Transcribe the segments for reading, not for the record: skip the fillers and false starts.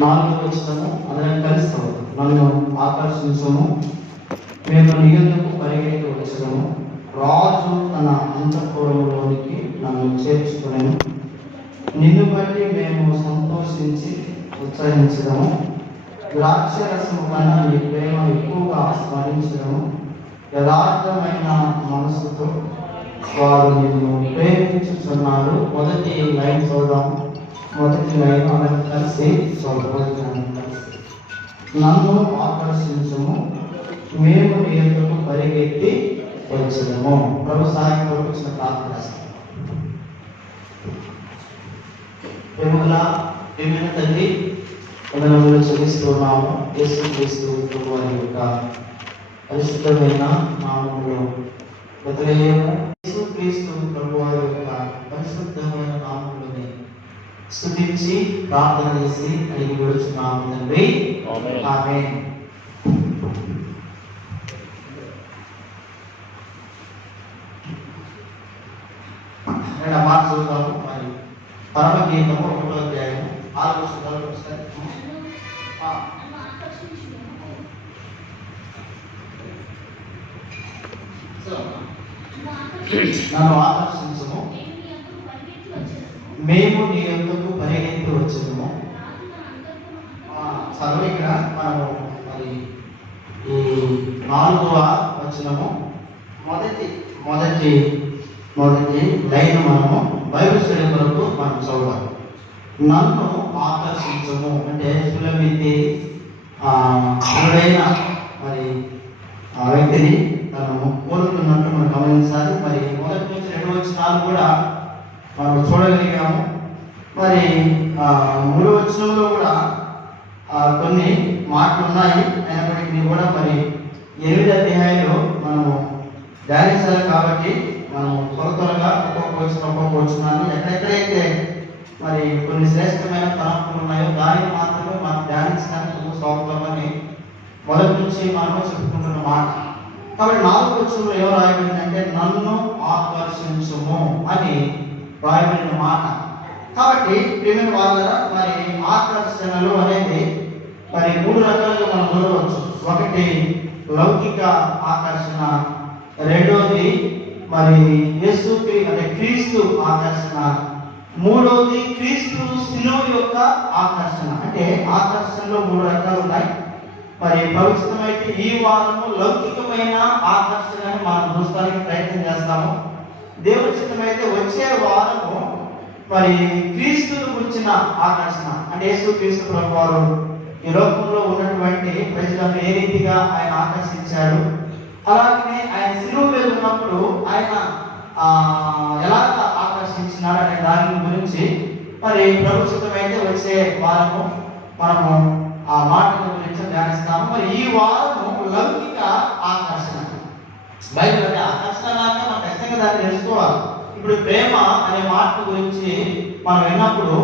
4వ వచనము అందరం కలిసి చదువుతాం. నన్ను ఆకర్షించము, మేము నీ యొద్దకు పరిగెత్తి వచ్చదము, రాజు తన అంతఃపురములోనికి నన్ను చేర్చుకునేను, నిన్ను బట్టి మేము సంతోషించి ఉత్సహించదము, ద్రాక్షరసము కన్నా నీ ప్రేమ ఎక్కువగా స్మరించడము, యథార్థమైన మనసుతో వారు నిన్ను ప్రేమించుతున్నారు. మొదటి లైన్ చూద్దాము. మొదటి లైన్ అందరం కలిసి చదువుతాము. నన్ను ఆకర్షించము, మేము నీ యొద్దకు పరిగెత్తి వచ్చదము. ప్రభు సహాయం కొరకు ప్రార్థన చేస్తాం. ప్రేమల తండ్రి, వందనములు చెల్లిస్తున్నాము. యేసుక్రీస్తు ప్రభు వారి యొక్క పరిశుద్ధమైన నామములో యేసుక్రీస్తు ప్రభు వారి యొక్క పరిశుద్ధమైన నామములోని స్తుతించి ప్రార్థన చేసి అడిగి వేడుచున్నాము తండ్రి. ఆమేన్. రెండవ మాట చూద్దాము. మరి పరమగీతము 1వ అధ్యాయం 6వ వచనంలో ఒకసారి నన్ను ఆకర్షించము, మేము నీ యొద్దకు పరిగెత్తి వచ్చదము. చదువు ఇక్కడ మనము మరి ఈ 4వ వచనము మొదటి లైన్ మనము బైబిల్ స్టడీ కొరకు మనం చదవాలి. నన్ను ఆకర్షించము అంటే సులభితి ఎవరైనా మరి ఆ వ్యక్తిని తను కోరుతున్నట్టు మనం గమనించాలి. మరి మొదటి నుంచి 2 వచనాలు కూడా మనం చూడగలిగాము. మరి 3వ వచనంలో కూడా కొన్ని మాటలు ఉన్నాయి. అయినప్పటికీ కూడా మరి 8 అధ్యాయాలు మనము ధ్యానించాలి కాబట్టి మనం త్వరగా ఒక్కొక్క వచనాన్ని ఎక్కడెక్కడైతే మరి కొన్ని శ్రేష్టమైన తలంపులు ఉన్నాయో దానిని మాత్రమే మనం ధ్యానించడానికి సౌకర్యమని మొదటి నుంచి మనము చెప్పుకుంటున్న మాట. కాబట్టి 4వ వచనంలో ఏమో రాయబడిందంటే నన్ను ఆకర్షించుము అని రాయబడిన మాట. కాబట్టి ప్రియమైన వాళ్ళ మరి ఆకర్షణలు అనేది మరి 3 రకాలుగా మనం చూడవచ్చు. ఒకటి లౌకిక ఆకర్షణ, రెండోది మరి యేసుకి అంటే క్రీస్తు ఆకర్షణ, మూడోది క్రీస్తు శిలువ యొక్క ఆకర్షణ. అంటే ఆకర్షణలో 3 రకాలు ఉన్నాయి. మరి భవిష్యత్తమైతే ఈ వారము లౌకికమైన ఆకర్షణని మనం చూస్తానికి ప్రయత్నం చేస్తాము. దేవుడి చిత్తమైతే వచ్చే వారము మరి క్రీస్తును గురించిన ఆకర్షణ అంటే యేసుక్రీస్తు ప్రభువారు ఈ లోకంలో ఉన్నటువంటి ప్రజలను ఏ రీతిగా ఆయన ఆకర్షించాడు, అలాగే ఆయన శిలువ మీద ఉన్నప్పుడు ఆయన ఎలాగ ఆకర్షించినాడు అనే దాని గురించి మరి ప్రభుత్వమైతే వచ్చే వారము మనము ఆ మాటల గురించి ధ్యానిస్తాము. మరి ఈ వారము లౌకిక ఆకర్షణ. బైబిల్ అంటే ఆకర్షణ మనం ఖచ్చితంగా దాన్ని తెలుసుకోవాలి. ఇప్పుడు ప్రేమ అనే మాట గురించి మనం విన్నప్పుడు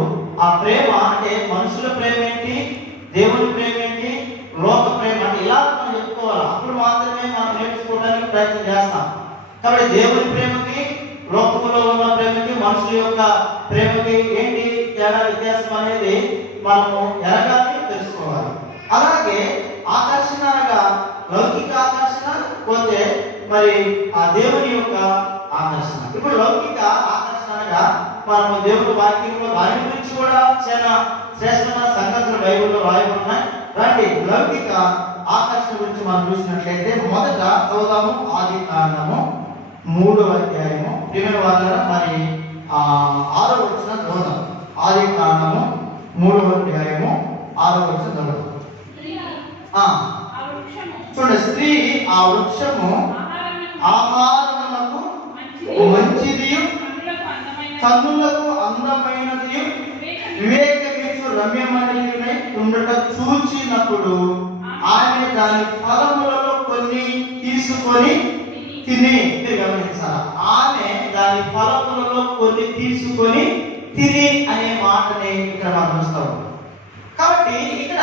ఆ ప్రేమ అంటే మనుషుల ప్రేమ ఏంటి, దేవుని ప్రేమ ఏంటి, లోక ప్రేమ అంటే ఇలా మనం చెప్పుకోవాలి. అప్పుడు మాత్రమే మనం నేర్చుకోవడానికి ప్రయత్నం చేస్తాం. కాబట్టి దేవుని ప్రేమకి, లోకంలో ఉన్న ప్రేమకి, మనుషుల యొక్క ప్రేమకి ఏంటి తేడా, వ్యత్యాసం అనేది మనము ఎరగాలి, తెలుసుకోవాలి. అలాగే ఆకర్షణ అనగా లౌకిక ఆకర్షణ పోతే మరి ఆ దేవుని యొక్క ఆకర్షణ. ఇప్పుడు లౌకిక ఆకర్షణ అనగా మనము దేవుని వాక్యంలో దాని గురించి కూడా చాలా శ్రేష్టమైన సంగతులు బైబిల్లో రాయబడున్నాయి. రండి లౌకిక ఆకర్షణ గురించి మనం చూసినట్లయితే మొదట చదువుదాము. ఆదికాండము 3వ అధ్యాయము. ప్రియమైన వాళ్ళ మరి 6వ వచనం చదువుదాం. ఆదికాండము 3వ అధ్యాయము 6వ వచనం చదువుదాం. చూడండి, స్త్రీ ఆ వృక్షము ఆహారములకు మంచిది, కన్నులకు అందమైనది, వివేకగించు రమ్యమైనది ఉండట చూచినప్పుడు ఆమె దాని ఫలములలో కొన్ని తీసుకొని తిని. గమనించాలి, ఆమె దాని ఫలములలో కొన్ని తీసుకొని తిని అనే మాటని ఇక్కడ మనం చూస్తాం. కాబట్టి ఇక్కడ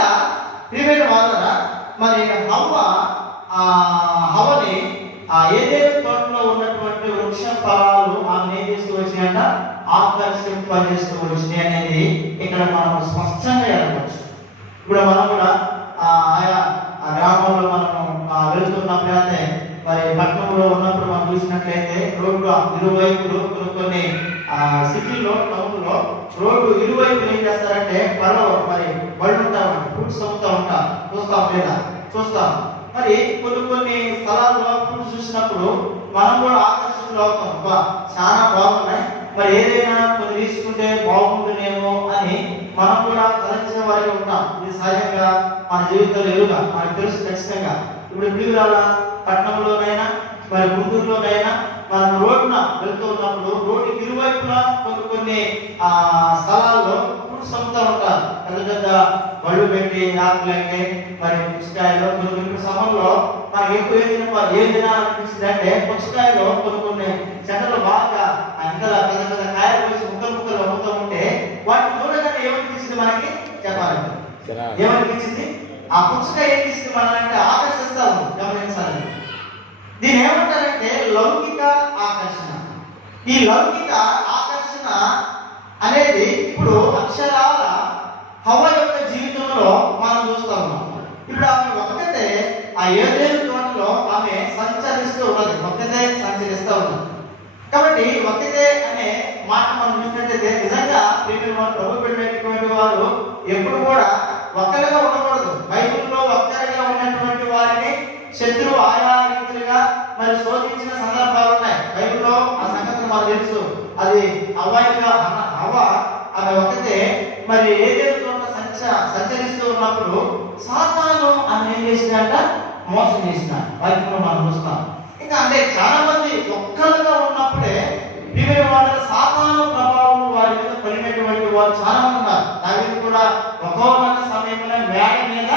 ప్రియమైన వాళ్ళ మరి హవ్వని ఏదైతే తోటలో ఉన్నటువంటి వృక్ష ఫలాలు ఆమె ఏం చేస్తూ వచ్చినాయంట, ఆకర్షింపజేస్తూ వచ్చినాయి అనేది ఇక్కడ మనం స్పష్టంగా ఎరగవచ్చు. ఇప్పుడు మనం కూడా ఆయా గ్రామంలో మనము వెళ్తున్నప్పుడు అయితే మరి పట్టణంలో ఉన్నప్పుడు మనం చూసినట్లయితే రోడ్డు ఇరువైపులు కొన్ని సిటీలో టౌన్లో రోడ్డు ఇరువైపులు ఏం చేస్తారంటే మరి బళ్ళు ఉంటారు, ఫ్రూట్స్ అమ్ముతూ ఉంటారు. చూస్తాం లేదా? చూస్తాం. మరి కొన్ని స్థలాల్లో ఫ్రూట్స్ చూసినప్పుడు మనం కూడా ఆకర్షితులు అవుతాం. చాలా బాగున్నాయి, మరి ఏదైనా కొన్ని తీసుకుంటే బాగుంటుందేమో అని మనం కూడా తలంచిన వారికి ఉంటాం. ఇది సహజంగా మన జీవితంలో ఎరుగా మనకు తెలుసు ఖచ్చితంగా. ఇప్పుడు పిల్లల పట్టణంలోనైనా మరి గుంటూరులోనైనా మనం రోడ్డున వెళ్తూ ఉన్నప్పుడు రోడ్డుకి ఇరువైపులా కొన్ని స్థలాల్లో ఫ్రూట్స్ అమ్ముతూ ఉంటారు. పెద్ద పెద్ద బళ్ళు పెట్టి ఆకులకి మరి పుచ్చకాయలు కొన్ని సమయంలో మనకి ఎక్కువ ఏం తినాలనిపిస్తుంది అంటే పుచ్చకాయలు కొన్ని చెట్టలు బాగా అంతలా పెద్ద పెద్ద కాయలు వచ్చి ముక్కలు అమ్ముతూ ఉంటే వాటిని చూడగానే ఏమనిపించింది మనకి చెప్పాలంటే? ఏమనిపించింది? ఆ పుచ్చకాయ ఏం తీసుకుని మనల్ని ఆకర్షిస్తా ఉంది. గమనించాలి. దీని ఏమంటారంటే లౌకిక ఆకర్షణ. ఈ లౌకిక ఆకర్షణ అనేది ఇప్పుడు అక్షరాల హవ్వ యొక్క జీవితంలో మనం చూస్తా ఉన్నాం. ఇప్పుడు ఆమె ఒక్కతే ఆ ఏదైనా తోటలో ఆమె సంచరిస్తూ ఉన్నది, ఒక్కతే సంచరిస్తూ ఉన్నది. కాబట్టి ఒక్కతే అనే మాట మనం చూసినట్లయితే నిజంగా ప్రభు పెట్టినటువంటి వారు ఎప్పుడు కూడా ఒక్కరిగా ఉండకూడదు. బైబిల్లో ఒక్కరిగా ఉన్నటువంటి వారిని శత్రువు ఆయా రీతిగా మరి శోధించిన సందర్భాలు ఉన్నాయి. బైబిల్లో ఆ సంగతి మనకు తెలుసు. అది హవ్వ ఆమె ఒక్కతే మరి ఏదైనా చోట సంచరిస్తూ ఉన్నప్పుడు సాతాను ఆమె ఏం చేసిందంట? మోసం చేసిన బైబిల్లో మనం చూస్తాం. ఇంకా అంటే చాలా మంది ఒక్కరుగా ఉన్నప్పుడే వాళ్ళ సాతాను ప్రభావం వారి మీద పడినటువంటి వారు చాలా మంది ఉన్నారు. దానికి కూడా ఒక్కొక్క సమయంలో మేడ మీద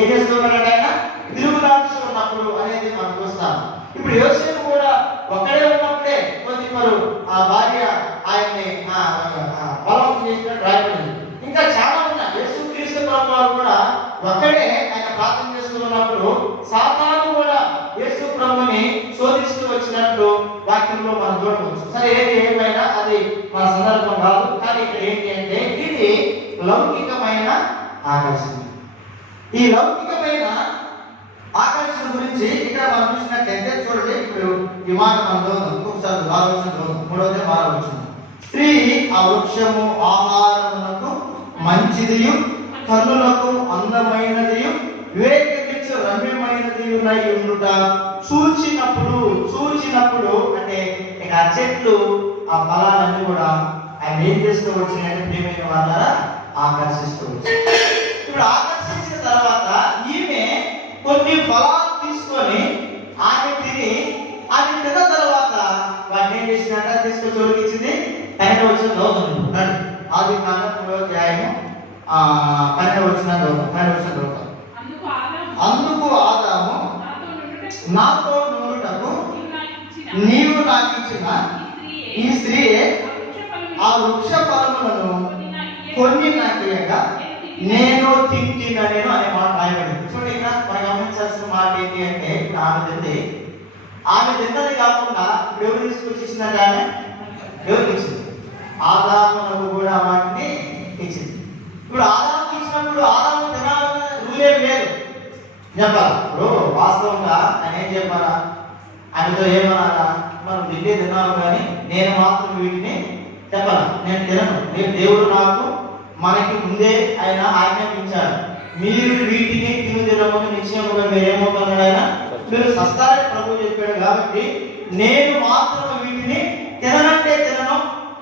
ఏం చేస్తున్నారంటే ఆయన తిరుగులాడుతూ ఉన్నప్పుడు అనేది మనం చూస్తాం. ఇప్పుడు యోసేపు కూడా ఒక్కడే ఉన్నప్పుడే కొద్దిమరు ఆ భార్య ఆయన్ని బలం చేసినట్టు రాయబడింది. ఇంకా చాలా ఉన్నాయి. యేసుక్రీస్తు ప్రభువారు కూడా ఒక్కడే ఆయన ప్రార్థన చేస్తూ ఉన్నప్పుడు సాతాను కూడా యేసు ప్రభుని శోధిస్తూ వచ్చినట్లు వాక్యంలో మనం చూడవచ్చు. సరే, ఏది ఏమైనా అది మన సందర్భం కాదు. కానీ ఇక్కడ ఏంటి అంటే ఇది లౌకికమైన ఆకర్షణ. ఈ లౌకికమైన ఆకర్షణ గురించి ఇక్కడ మనం చూసినట్లయితే చూడండి. ఇప్పుడు ఈ మాట మనం ఇంకొకసారి ఆలోచన 3వ ఆలోచన. స్త్రీ ఆ వృక్షము ఆహారమునకు మంచిదియు కన్నులకు అందమైనదియు వివేకమిచ్చు రమ్యమైనదియు ఉండుట చూచినప్పుడు అంటే ఇక ఆ చెట్లు ఆ ఫలాలన్నీ కూడా ఆయన ఏం చేస్తూ వచ్చినాయంటే ప్రియమైన వాళ్ళ ఆకర్షిస్తూ వచ్చి ఇప్పుడు ఆకర్షించిన తర్వాత ఈమె కొన్ని ఫలాలు తీసుకొని ఆమె తిని అది తిన్న తర్వాత వాటిని ఏం చేసినట్ట తీసుకొని చోటుకిచ్చింది. 12వ వచనం చదువుతుంది. ఆది కాండం 3వ అధ్యాయము 12వ వచనం చదువుతాం. అందుకు ఆదాము నాతో నూరుటకు నీవు నాకు ఇచ్చిన ఈ స్త్రీయే ఆ వృక్ష ఫలములను కొన్ని నాకు ఇయ్యగా నేను తింటిననేను అనే మాట రాయబడింది. చూడండి, ఇక్కడ మనం గమనించాల్సిన మాట ఏంటి అంటే ఇప్పుడు ఆమె తిన్నది కాకుండా ఇప్పుడు ఎవరు తీసుకొచ్చి ఇచ్చిందంటే ఆమె ఎవరికి ఇచ్చింది? ఆదామునకు కూడా వాటిని ఇచ్చింది. ఇప్పుడు ఆదాముకి ఇచ్చినప్పుడు ఆదాము తినాలన్న రూల్ ఏం లేదు చెప్పాలి. ఇప్పుడు వాస్తవంగా ఆయన ఏం చెప్పాలా? ఆయనతో ఏమనాలా? మనం ఢిల్లీ తిన్నాము కానీ నేను మాత్రం వీటిని చెప్పాలా, నేను తినను. దేవుడు నాకు మనకి ముందే ఆయన ఆజ్ఞాపించాడు, మీరు వీటిని తినమని నిశ్చయముగా మీరు ఏమవుతున్నాడు ఆయన మీరు సస్తారని ప్రభు చెప్పాడు. కాబట్టి నేను మాత్రం వీటిని తిననంటే తినను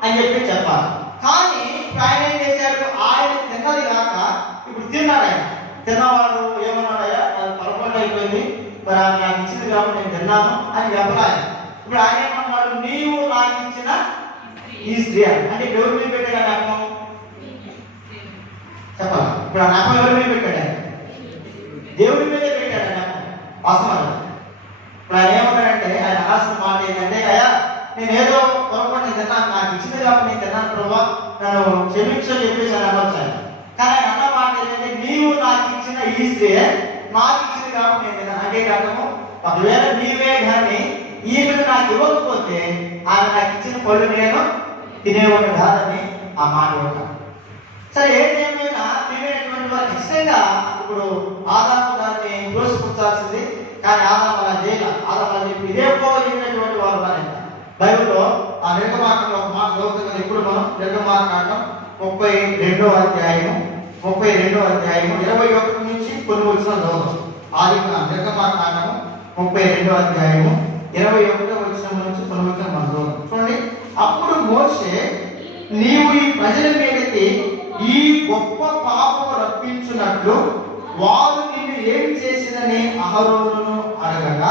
అని చెప్పాలి. కానీ ఆయన ఏం చేశాడు? ఆయన తిన్నది కాక ఇప్పుడు తిన్నాడు. ఆయన తిన్నవాడు ఏమన్నాడయ్యా, అది పొరపాటు అయిపోయింది, మరి ఆయన నాకు ఇచ్చింది కాబట్టి నేను తిన్నాను అని చెప్పాలి. ఇప్పుడు ఆయన ఏమన్నాడు? నీవు నాకు ఇచ్చిన ఈ స్త్రీ అంటే ఎవరి మీద పెట్టాడు అర్థం చెప్పాలి. ఇప్పుడు ఆ నమ్మకం ఎవరి మీద పెట్టాడు? దేవుడి మీదే పెట్టాడు ఆ నమ్మకం. వాస్తవం. ఇప్పుడు ఆయన ఏమన్నాడంటే ఆయన అనాల్సిన మాట ఏంటంటే, అయ్యా నేను ఏదో పొరపాటు తిన్నాను, నాకు ఇచ్చింది కాబట్టి నేను తిన్నాను ప్రభా, నన్ను క్షమించని చెప్పేసి అని అనొచ్చాను. కానీ ఆయన అన్న మాట ఏంటంటే, నీవు నాకు ఇచ్చిన ఈ స్త్రీ నాకు ఇచ్చింది కాబట్టి నేను తిన్నాను. అంటే అర్థము, ఒకవేళ నీవే కానీ ఈమెను నాకు ఇవ్వకపోతే ఆమె నాకు ఇచ్చిన పళ్ళు నేను తినేవాడు కాదని ఆ మాట ఉంటాను. సరే, ఏదేమైనా తినేటువంటి అనేటువంటి వారు ఖచ్చితంగా ఇప్పుడు ఆదాము దాన్ని దోషించాల్సింది, కానీ ఆదాము అలా చేయాల. ఆదాము అని చెప్పి ఇదే పోయినటువంటి వారు ఉన్నారంట. బైబిల్లో ఆ నిర్గమాకాండం ఒక మాట చదువుతుంది. ఇప్పుడు మనం నిర్గమాకాండం 32వ అధ్యాయము 21 నుంచి కొన్ని వచనాలు చదువుతాం. ఆది నిర్గమాకాండము 32వ అధ్యాయము 21వ వచనం నుంచి కొన్ని వచనాలు మనం చదువుతాం. చూడండి, అప్పుడు మోషే, నీవు ఈ ప్రజల మీదకి ఈ గొప్ప పాపము రప్పించున్నట్లు వారు నిన్ను ఏమి చేసిందని అహరోనును అడగగా,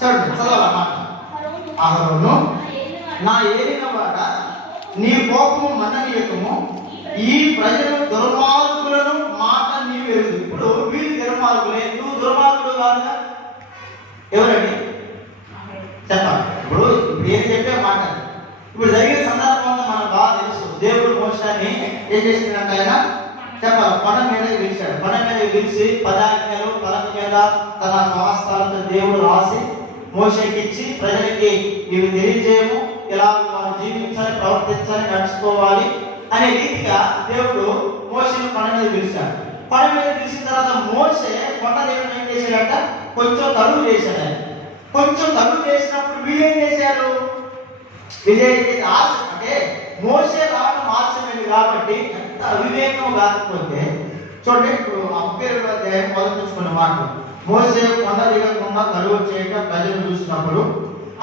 చూడండి చదవాలన్నమాట. అహరోను, నా ఏలినవాడ, నీ కోపము మన్ననీయకము, ఈ ప్రజలు దుర్మార్గులను మాట నీవు ఎరుగు. ఇప్పుడు వీళ్ళు దుర్మార్గులే, నువ్వు దుర్మార్గుడు కాదుగా. ఎవరండి చెప్పాలి. ఇప్పుడు ఏం చెప్పే మాట ఇప్పుడు జరిగిన సందర్భంలో మనకు బాగా తెలుసు. దేవుడు మోషేని ఏం చేసిందంటే ఆయన చెప్పాలి, కొండ మీద గెలిచాడు. కొండ మీద గెలిచి 10 ఆజ్ఞలు పలక మీద తన స్వాస్థాలతో దేవుడు రాసి మోషేకి ఇచ్చి, ప్రజలకి ఇవి తెలియజేయము, ఇలా మనం జీవించాలి, ప్రవర్తించాలి, నడుచుకోవాలి అనే రీతిగా దేవుడు మోషేని కొండ మీద గెలిచాడు. కొండ మీద గెలిచిన తర్వాత మోషే కొండ దేవుడు ఏం చేశాడంట, కొంచెం తడువు చేశాడు. కొంచెం తడువు చేసినప్పుడు వీళ్ళు ఏం చేశారు, ఆశ అంటే మోసే రావడం ఆలస్యమైంది కాబట్టి ఎంత అవివేకం కాకపోతే చూడండి. ఇప్పుడు 32వ అధ్యాయం మొదలుచుకున్న మాట, మోసే కొండ దిగకుండా కరువు చేయడం ప్రజలు చూసినప్పుడు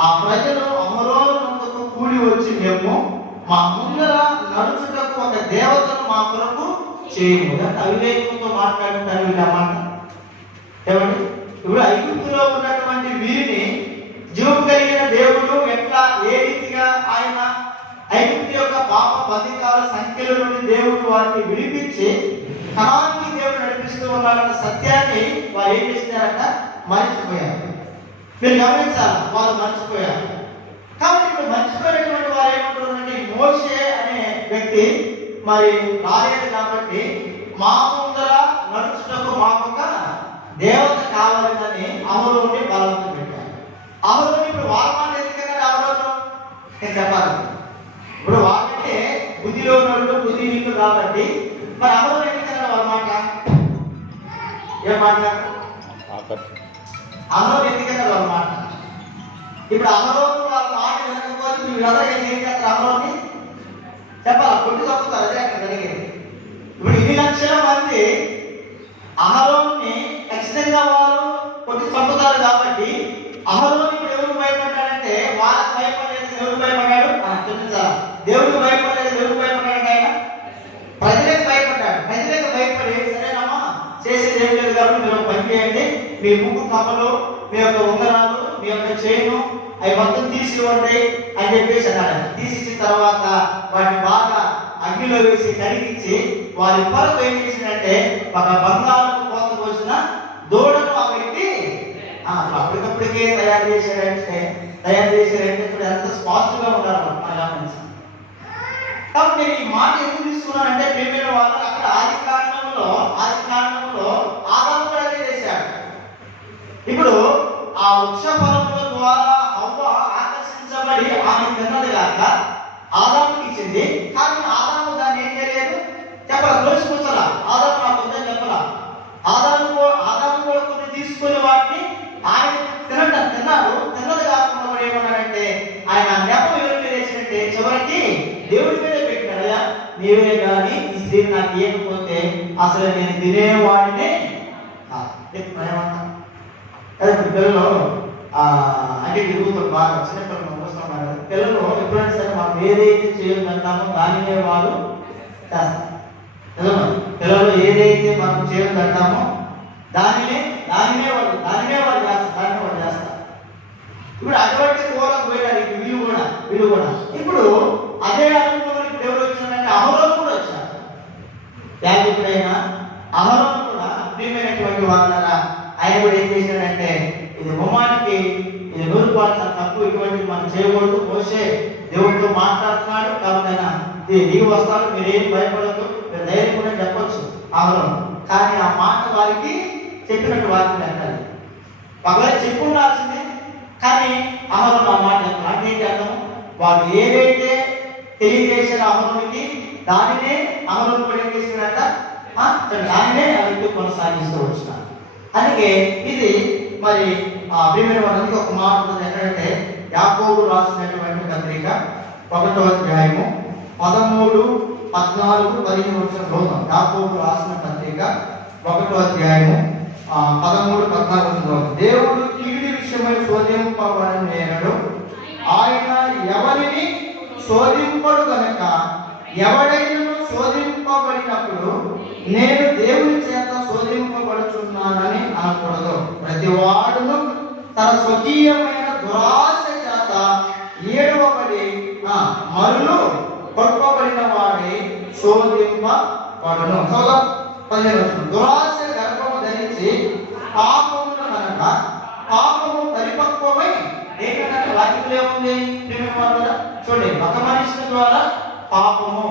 ఆ ప్రజలు అహరోనుకు కూడి వచ్చి, మేము మా ముందర నడుచుటకు ఒక దేవతను మా కొరకు చేయము. అవివేకంతో మాట్లాడుతారు వీళ్ళమాట. ఏమండి, ఇప్పుడు ఐగుప్తులో ఉన్నటువంటి వీరిని జీవం కలిగిన దేవుడు ఎట్లా ఏ రీతిగా ఆయన ఐగుప్తు యొక్క పాప బంధికాల సంఖ్యల నుండి దేవుడు వారిని విడిపించి కనానికి దేవుడు నడిపిస్తూ ఉన్నాడన్న సత్యాన్ని వారు ఏం చేసినారంట, మర్చిపోయారు. మీరు గమనించాలి, వారు మర్చిపోయారు. కాబట్టి ఇప్పుడు మర్చిపోయినటువంటి వారు ఏమంటున్నారంటే, మోషే అనే వ్యక్తి మరి రాలేదు కాబట్టి మా ముందర నడుచుటకు మాకొక దేవత కావాలని అమరుని బలవంతం పెట్టారు. అమరుని ఇప్పుడు వారమాన్ని ఎందుకన్నాడు అమరును నేను చెప్పాలి. ఇప్పుడు వాళ్ళంటే బుద్ధిలో ఉన్నట్టు బుద్ధిహీనులు కాబట్టి మరి అమరుని ఎందుకన్నాడు వాళ్ళ మాట, ఏం మాట అమరు ఎందుకన్నాడు వాళ్ళ మాట. ఇప్పుడు అమరోను వాళ్ళ మాట వినకపోతే వీళ్ళందరూ ఏం చేస్తారు, అమరుని చెప్పాలి, కొట్టి తప్పుతారు. అదే అక్కడ జరిగేది. ఇప్పుడు 2 లక్షల మంది అహరోన్ని ఖచ్చితంగా వారు కొట్టి చంపుతారు కాబట్టి అహరోను ఇప్పుడు ఎవరు భయపడ్డాడంటే, వాళ్ళకి భయపడలేదు. ఎవరు భయపడ్డాడు చూపించాలి, దేవుడికి భయపడలేదు. ఎవరు భయపడ్డాడు, ఆయన ప్రజలకు భయపడ్డాడు. ప్రజలకు భయపడి, సరేనమ్మా చేసేది ఏం లేదు కాబట్టి మీరు పని చేయండి, మీ ముక్కు కమ్మలు, మీ యొక్క ఉంగరాలు, మీ యొక్క చైను అవి మొత్తం తీసి ఇవ్వండి అని చెప్పేసి అన్నాడు. తీసిచ్చిన తర్వాత వాటిని బాగా అగ్నిలో వేసి కరిగించి వారి కొరకు ఏం చేసిందంటే ఒక బంగారం కోత పోసిన దూడను ఆ వ్యక్తి అప్పటికప్పటికే తయారు చేశాడంటే ఇప్పుడు ఎంత స్పాస్ట్ గా ఉన్నారు మన గమనించాలి. కాబట్టి నేను ఈ మాట ఎందుకు తీసుకున్నానంటే, ప్రేమైన వాళ్ళు అక్కడ ఆది కాండంలో ఆదాము కూడా అదే చేశాడు. ఇప్పుడు ఆ వృక్ష ఫలముల ద్వారా హవ్వ ఆకర్షించబడి ఆమె తిన్నది కాక ఆదాముకి ఇచ్చింది. కానీ ఆదాము దాన్ని ఏం చేయలేదు, చెప్పాల, దోషించాల. ఆదాము నాకు వద్దని చెప్పాల. ఆదాము కూడా కొన్ని తీసుకుని వాటిని ఆయన తిన్నాడు. తిన్నది కాకుండా కూడా ఏమన్నాడంటే, ఆయన నెపం ఎవరి మీద వేసినట్టే చివరికి దేవుడి మీద పెట్టినాడు. అయ్యా నీవే కానీ ఈ స్త్రీ నాకు ఇవ్వకపోతే అసలు నేను తినేవాడినే. పిల్లలు అంటే తిరుగుతారు బాగా, చిన్నపిల్లలు వస్తాం. పిల్లలు ఎప్పుడైనా సరే మనం ఏదైతే చేయొద్దంటామో దానినే వారు చేస్తారు. పిల్లలు ఏదైతే మనం చేయొద్దంటామో దానినే వాడు చేస్తారు. ఇప్పుడు అటువంటి కోరకు పోయడానికి వీళ్ళు కూడా ఇప్పుడు అదే అనుభవం ఇప్పుడు ఎవరు వచ్చినారంటే అహరోను కూడా వచ్చారు. యాజకుడైన అహరోను కూడా ప్రియమైనటువంటి వాళ్ళరా, ఆయన కూడా ఏం చేశాడంటే, ఇది హోమానికి ఇది నూరుకోవాల్సిన తప్పు, ఇటువంటి మనం చేయకూడదు. మోషే దేవుడితో మాట్లాడుతున్నాడు కాబట్టి ఆయన దిగి వస్తాడు, మీరేం భయపడదు, మీరు ధైర్యం కూడా చెప్పొచ్చు అహరోను. కానీ ఆ మాట వారికి చెప్పినట్టు వారికి అంటారు. ఒకవేళ చెప్పు ఉండాల్సిందే, కానీ అహరోను ఆ మాట చెప్పారు. అంటే ఏంటి అర్థం, వాళ్ళు ఏదైతే తెలియజేశారు అహరోనుకి దానినే అహరోను కూడా ఏం చేసినట్ట దానినే వ్యక్తి కొనసాగిస్తూ వచ్చినారు. అందుకే ఇది మరి ప్రియమైన వాళ్ళకి ఒక మాట ఉంటుంది ఎక్కడంటే యాకోబు రాసినటువంటి పత్రిక 1వ అధ్యాయము 13, 14, 15 యాకోబు రాసిన పత్రిక 1వ అధ్యాయము 13, 14 దేవుడు కీడి విషయమై శోధింపబడని నేరడు, ఆయన ఎవరిని శోధింపడు కనుక ఎవడైనా శోధింపబడినప్పుడు నేను దేవుని చేత శోధింపబడుచున్నానని అనకూడదు. ప్రతి వాడును తన స్వకీయమైన దురాశ చేత ఏడవబడి మరులు కొట్టుకోబడిన వాడి శోధింపబడును. 15 దురాశ గర్భము ధరించి పాపమును కనుక పాపము పరిపక్వమై ఏంటంటే వాక్యంలో ఏముంది చూడండి, ఒక మనిషి ద్వారా పాపము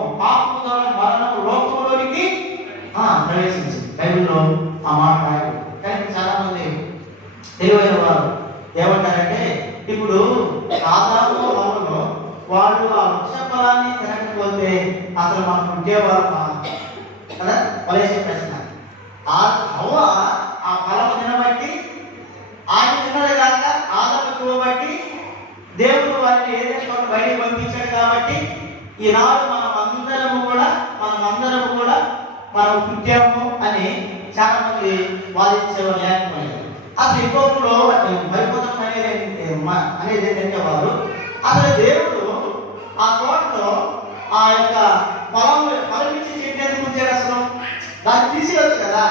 ద్వారా మరణపు లోకంలోనికి ప్రవేశించింది. బైబిల్లో ఆ మాట రాయదు. కానీ చాలా మంది తెలివైన వారు ఏమంటారంటే ఇప్పుడు ఆదాము హవ్వలో వాళ్ళు ఆ వృక్ష ఫలాన్ని తినకపోతే అసలు మనం పుట్టేవారు కదా వలేసే ప్రశ్న. ఆ హవ్వ ఆ ఫలం తినబట్టి ఆయన తిన్నది కాక ఆదాము చూడబట్టి దేవుడు వారిని ఏదైనా బయటికి పంపించాడు. కాబట్టి ఈనాడు మనమందరము కూడా మనం పుట్టాము అని చాలా మంది వాదించేవారు లేకపోయారు. అసలు ఇంకొకరు మరిపోతాం అనేది ఏంటంటే వారు అసలు దేవుడు ఆ తోటలో ఆ యొక్క ఫలం ఇచ్చి చెట్టు ఎందుకు ఉంచాడు? అసలు దాన్ని తీసేయచ్చు కదా,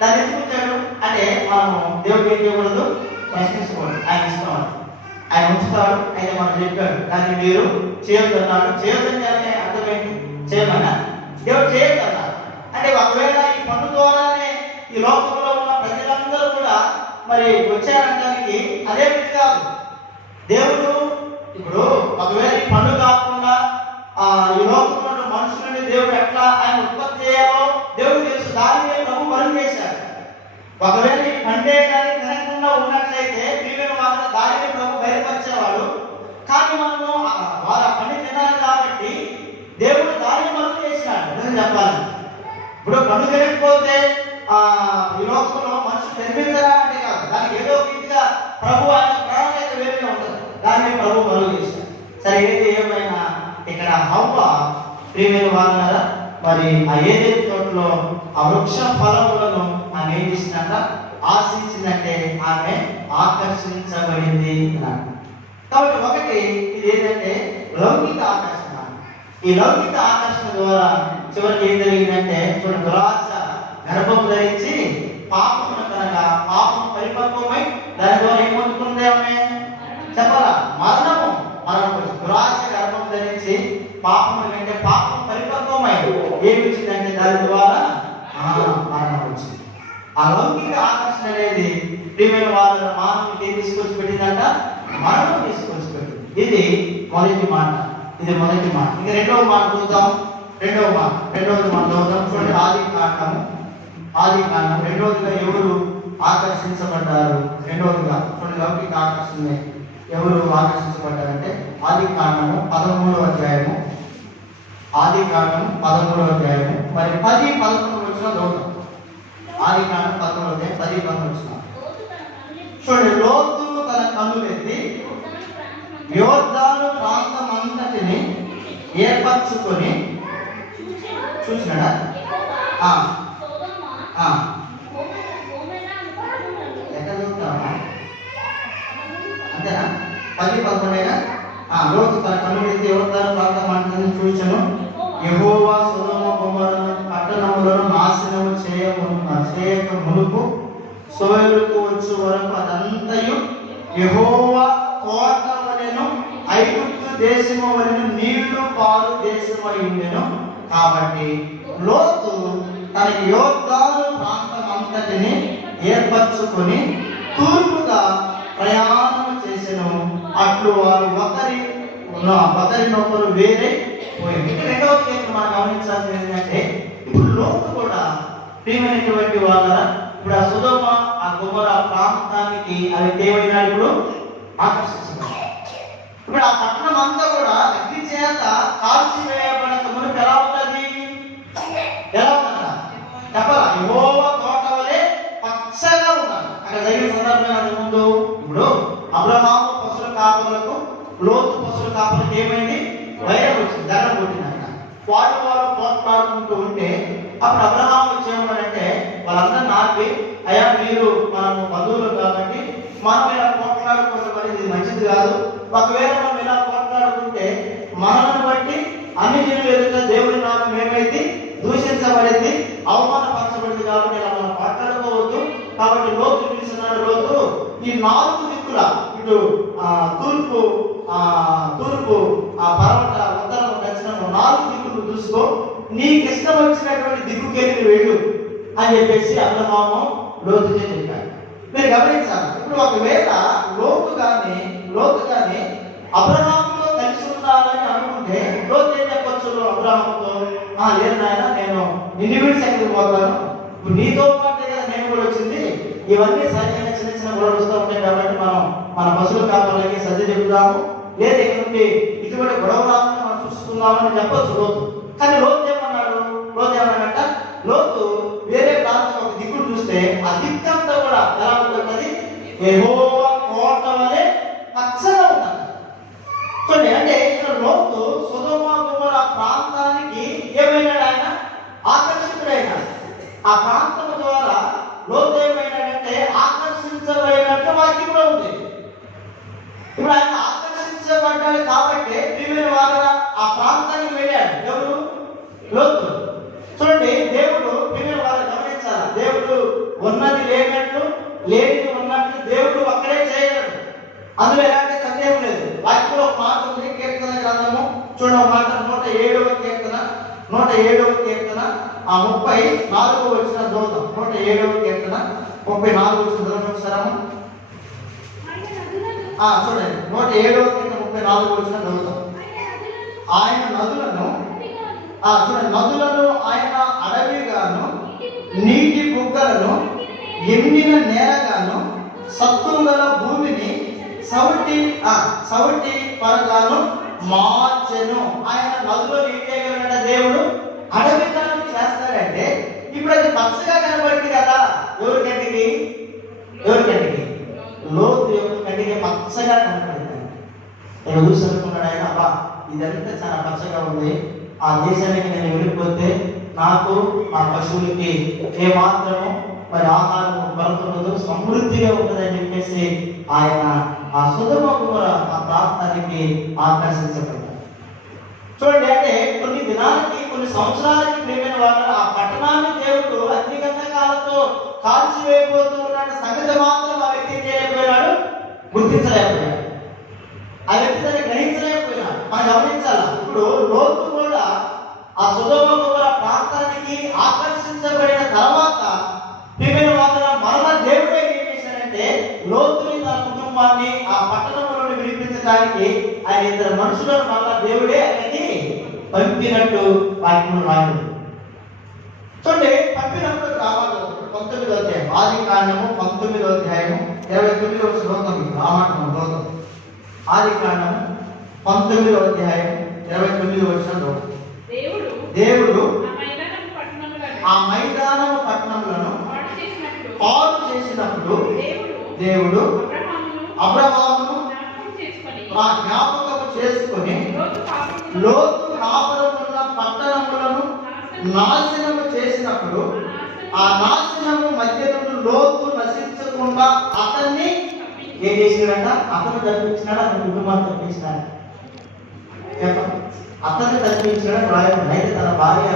దాన్ని ఎందుకు ఉంచాడు అంటే మనము దేవుడికి ఏం చేయకూడదు, ప్రశ్నించకూడదు. ఆయన ఇష్టం, ఆయన ఉంచుతాడు. అయితే మనం చెప్పాడు దాన్ని మీరు చేయొద్దు అన్నాడు. చేయొద్దని అనే అర్థం ఏంటి? చేయమన్నా దేవుడు చేయొద్దు అన్నాడు. అంటే ఒకవేళ ఈ పన్ను ద్వారానే ఈ లోకంలో ఉన్న ప్రజలందరూ కూడా మరి వచ్చారనడానికి అదే విధి కాదు. దేవుడు ఇప్పుడు ఒకవేళ ఈ పన్ను కాకుండా ఈ లోకంలో మనుషులని దేవుడు ఎట్లా ఆయన ఉత్పత్తి చేయాలో దేవుడు తెలుసు. దానినే ప్రభు పనులు చేశాడు. ఒకవేళ ఈ పండే కానీ తినకుండా ఉన్నట్లయితే ప్రియమైన వాళ్ళ దానిని ప్రభు బయలుపరిచేవాడు. కానీ మనము వాళ్ళ పండి తినాలి కాబట్టి దేవుడు దానిని పనులు చేసినాడు. నిజం చెప్పాలి, ఇప్పుడు పండు తినకపోతే ఈ లోకంలో మనుషులు నిర్మించరా అంటే కాదు, దానికి ఏదో విధిగా ప్రభు ఆయన ప్రణాళిక వేరే ఉంటుంది. దాన్ని ప్రభు పనులు చేశాడు. సరే, ఏది ఏమైనా ఇక్కడ హవ్వ ప్రియమైన వాళ్ళ మరి ఆ ఏదైతే తోటలో ఆ వృక్ష ఫలములను ఆమె ఏం చేసిందంట? ఆశించిందంటే ఆమె ఆకర్షించబడింది అన్నాడు. కాబట్టి ఒకటి ఇది ఏంటంటే లౌకిక ఆకర్షణ. ఈ లౌకిక ఆకర్షణ ద్వారా చివరికి ఏం జరిగిందంటే చూడండి, దురాశ గర్భం ధరించి పాపమును కనుక పాపం పరిపక్వమై దాని ద్వారా ఏమవుతుంది? ఆమె చెప్పాలా? మరణం దురాశ గర్భం ధరించి పాపము కంటే పాపం పరిపక్వమై ఏమి వచ్చిందంటే దాని ద్వారా మరణం వచ్చింది. ఆ లౌకిక ఆకర్షణ అనేది ప్రియమైన వాళ్ళ మానవునికి ఏం తీసుకొచ్చి పెట్టిందంట? మరణం తీసుకొచ్చి పెట్టింది. ఇది మొదటి మాట. ఇంకా రెండవ మాట చూద్దాం. రెండవది మాట చూద్దాం. చూడండి, ఆది కాండం రెండవదిగా ఎవరు ఆకర్షించబడ్డారు? రెండవదిగా చూడండి, లౌకిక ఆకర్షణ ఎవరు ఆకర్షించబడ్డారంటే ఆది కాండము 13వ అధ్యాయము మరి 10, 11 వచ్చిన చదువుతాం. ఆది కాండం 13వ అధ్యాయం 10, 11 వచ్చిన చూడండి. లోతు తన కన్నులెత్తి యోర్దాను ప్రాంతమంతటిని ఏర్పరచుకొని చూసినాడా? ఎక్కడ చూస్తామా? అంతేనా? 10, 11 లోతు తన కన్నులెత్తి యోర్దాను ప్రాంతమంతటిని చూచెను. యెహోవా సొదొమ గొమొర్రా పట్టణములను నాశనము చేయక మునుపు సోయలుకు వచ్చు వరకు అదంతయు యెహోవా తోట వలెను ఐగుప్తు దేశము వలెను నీళ్లు పాలు దేశమై ఉండెను. కాబట్టి లోతు తన యోర్దాను ప్రాంతమంతటిని ఏర్పరచుకొని తూర్పుగా ప్రయాణం చేసెను. అట్లు వారు ఒకరినొకరు వేరే పోయింది. రెండవ కేసు మనం గమనించాల్సింది ఏంటంటే ఇప్పుడు లోతు కూడా ప్రియమైనటువంటి వాళ్ళ ఇప్పుడు ఆ సొదొమ ఆ గొమొర్రా ప్రాంతానికి అవి ఏమైనా ఇప్పుడు ఆకర్షించబడ్డాయి. ఇప్పుడు ఆ పట్టణం అంతా కూడా అగ్ని చేత కాల్చివేయబడక మునుపు ఎలా ఉన్నది? సందర్భం ముందు ఇప్పుడు అబ్రహాము పశువుల కాపరులకు లోతు పశువుల కాపరులకు ఏమైంది? వైరం వచ్చింది, దండం కొట్టిందంట. వాళ్ళు పోట్లాడుకుంటూ ఉంటే అప్పుడు అబ్రహాము వచ్చేమన్నాడంటే వాళ్ళందరూ నాటి, అయ్యా మీరు మనము బంధువులు కాబట్టి మనం ఇలా పోట్లాడుకోవడం అనేది మంచిది కాదు. ఒకవేళ మనం ఇలా పోట్లాడుకుంటే మనల్ని బట్టి అన్ని జనులు ఎదుట దేవుడి నామం ఏమైంది? దూషించబడింది, అవమానపరచబడింది. కాబట్టి ఇలా మనం మాట్లాడుకోవద్దు. కాబట్టి లోతు పిలిచినాడు, లోతు ఈ 4 దిక్కుల ఇటు తూర్పు పర్వత, ఉత్తరం, దక్షిణం 4 దిక్కులు చూసుకో, నీకు ఇష్టం వచ్చినటువంటి దిక్కుకెళ్ళి వెళ్ళు అని చెప్పేసి అబ్రహాము లోతుకే చెప్పాడు. మీరు గమనించాలి. ఇప్పుడు ఒకవేళ లోతు కానీ అబ్రహాముతో కలిసి ఉండాలని అనుకుంటే లోతు ఏం చెప్పొచ్చు? అబ్రహాముతో లేదు నాయన, నేను నిన్ను విడిచి ఎక్కడికి పోతాను, ఇప్పుడు నీతో పాటే కదా నేను కూడా వచ్చింది, ఇవన్నీ సరైన చిన్న చిన్న గొడవలు వస్తూ ఉంటాయి కాబట్టి మనం మన పశువుల కాపర్లకి సర్ది చెబుతాము, లేదా ఇక్కడ నుండి ఇటువంటి గొడవ రాకుండా మనం చూసుకుందామని చెప్పొచ్చు లోతు. కానీ లోతు ఏమన్నాడు? లోతు వేరే ప్రాంతం ఒక దిక్కుడు చూస్తే ఆ దిక్కంతా కూడా ఎలా ఉంటుంది? యెహోవా కోట వలె పచ్చగా ఉంటుంది. చూడండి, అంటే ఇక్కడ లోతు సొదొమ గొమొర్రా ప్రాంతానికి ఏమైనాడు? ఆయన ఆకర్షితుడైనాడు. ఆ ప్రాంతం ద్వారా లోతు ఏమైనాడంటే ఆకర్షించబడినట్టు వాక్యంలో ఉంది. ఇప్పుడు ఆయన ఆకర్షించబడ్డాడు కాబట్టి ఆ ప్రాంతానికి వెళ్ళాడు. ఎవరు? లోతు. చూడండి, దేవుడు వాళ్ళని గమనించాలి. దేవుడు ఉన్నది లేనట్లు, లేనిది ఉన్నట్లు దేవుడు అక్కడే చేయగలడు. అందులో ఎలాంటి సందేహం లేదు. వాక్యంలో ఒక మాట ఉంది, కీర్తన గ్రంథము చూడండి, ఒక మాట 107వ కీర్తన 34వ వచనం చదువుతాం. 107వ కీర్తన 34వ వచనం చదవడం. చూడండి, 107వ కీర్తన 34వ వచనం చదువుతాం. ఆయన నదులను ఆయన అడవిగాను, నీటి బుగ్గలను ఎండిన నేలగాను, సత్తువు గల భూమిని సౌటి పరగాను మార్చెను. ఆయన నదులో ఏం చేయగలట? దేవుడు అడవిగాను చేస్తాడంటే ఇప్పుడు అది పచ్చగా కనబడింది కదా. ఎవరి కంటికి? లోతు యొక్క కంటికి పచ్చగా కనబడింది. నేను చూసి అనుకున్నాడు ఆయన, అబ్బా ఇదంతా చాలా పచ్చగా ఉంది, ఆ దేశానికి నేను వెళ్ళిపోతే నాకు ఆ పశువులకి ఏమాత్రము మరి ఆహారం కొరత ఉండదు, సమృద్ధిగా ఉంటుందని చెప్పేసి ఆయన ఆ సొదొమ గొమొర్రా ఆ ప్రాంతానికి ఆకర్షించబడ్డారు. చూడండి, అంటే కొన్ని దినాలకి, కొన్ని సంవత్సరాలకి ప్రియమైన వాళ్ళు ఆ పట్టణాన్ని దేవుడు అగ్నిగంధకాలతో కాల్చివేయబోతూ ఉన్న సంగతి మాత్రం ఆ వ్యక్తి చేయలేకపోయినాడు, గుర్తించలేకపోయాడు. ఆ వ్యక్తి దాన్ని గ్రహించలేకపోయినాడు. మనం గమనించాలి. ఇప్పుడు లోతు కూడా ఆ సొదొమ గొమొర్రా ప్రాంతానికి ఆకర్షించబడిన తర్వాత ప్రియమైన వాళ్ళ మరలా దేవుడే ఏం చేశాడంటే లోతుని, తన కుటుంబాన్ని ఆ పట్టణంలో విడిపించడానికి ఆయన 2 మనుషులను మరలా దేవుడే ఆయనకి పంపినట్టు వాక్యంలో రాయబడింది. చూడండి, పంపినప్పుడు రావాలి. 19వ అధ్యాయం, ఆదికాండము 19వ అధ్యాయము 29వ శ్లోకం. ఆదికాండము 19వ అధ్యాయం 29వ వచనం. దేవుడు ఆ మైదానము పట్టణములను పాడు చేసినప్పుడు దేవుడు అబ్రహామును జ్ఞాపకము చేసుకొని లోతు కాపురమున్న పట్టణములను నాశనము చేసినప్పుడు ఆ నాశనము మధ్య నుండి లోతు నశించకుండా అతన్ని ఏం చేసినాడంట? అతను తప్పించినాడు, అతని కుటుంబాన్ని తప్పించినాడు. అతన్ని తప్పించినాడు రాయబడింది. అయితే తన భార్య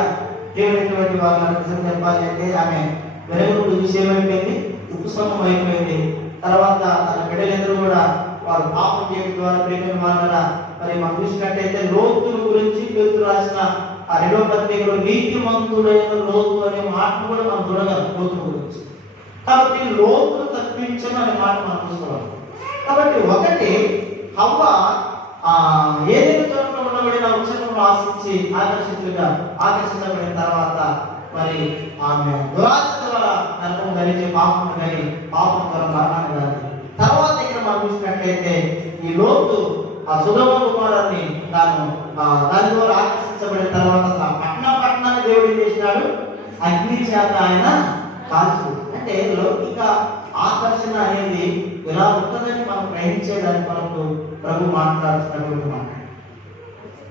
ఏమైనటువంటి వాళ్ళ నిజం చెప్పాలి అంటే ఆమె వెలుగుడు చూసి ఏమైపోయింది? ఉపశమనం అయిపోయింది. తర్వాత తన బిడ్డలందరూ కూడా వారు పాపం చేయడం ద్వారా ప్రేమ మాట్లాడ. మరి మనం చూసినట్టయితే లోతుల గురించి పేతురు రాసిన ఆ 2వ పత్రికలో నీతిమంతుడైన లోతు అనే మాట కూడా మనం చూడగలం లోతు గురించి. కాబట్టి లోతును తప్పించడం అనే మాట మనం చూసుకోవాలి. కాబట్టి ఒకటి హవ్వ ఏదైనా తోటలో ఉండబడిన వృక్షంలో ఆకర్షించబడిన తర్వాత మరి ఆమె దురాశ ద్వారా నరకం కలిగి పాపం కలిగి పాపం ద్వారా మరణాన్ని కలిగి తర్వాత ఇక్కడ మనం చూసినట్లయితే ఈ లోతు ఆ సొదొమ గొమొర్రాని దాని ద్వారా ఆకర్షించబడిన తర్వాత పట్టణాన్ని దేవుడు ఏం చేసినాడు? అగ్ని చేత ఆయన కాల్చు. అంటే లౌకిక ఆకర్షణ అనేది ఎలా ఉంటుందని మనం గ్రహించేదాన్ని మనకు ప్రభు మాట్లాడుతున్నటువంటి మాట.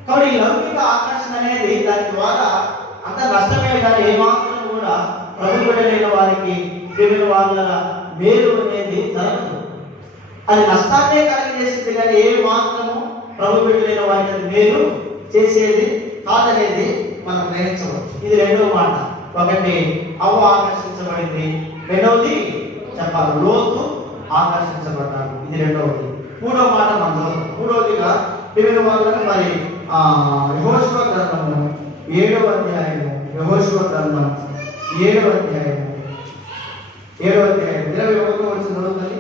కాబట్టి ఈ లౌకిక ఆకర్షణ అనేది దాని ద్వారా అంత నష్టమే కానీ ఏమాత్రం కూడా ప్రభు బిడ్డలైన వారికి ప్రియమైన వాళ్ళ మేలు అనేది జరగదు. అది నష్టాన్నే కలిగజేసింది కానీ ఏ మాత్రము ప్రభు బిడ్డలైన వారికి అది మేలు చేసేది కాదనేది మనం గ్రహించవచ్చు. ఇది రెండవ మాట. ఒకటి అవ్వ ఆకర్షించబడింది, రెండవది చెప్పాలి లోతు ఆకర్షించబడ్డాడు. ఇది రెండవది. మూడవ మాట మనం చదువు. మూడవదిగా ప్రియమైన వాళ్ళని మరి యెహోషువ గ్రంథము 7వ అధ్యాయము, యెహోషువ గ్రంథం 7వ అధ్యాయము 21వ వచనం చదువుతుంది.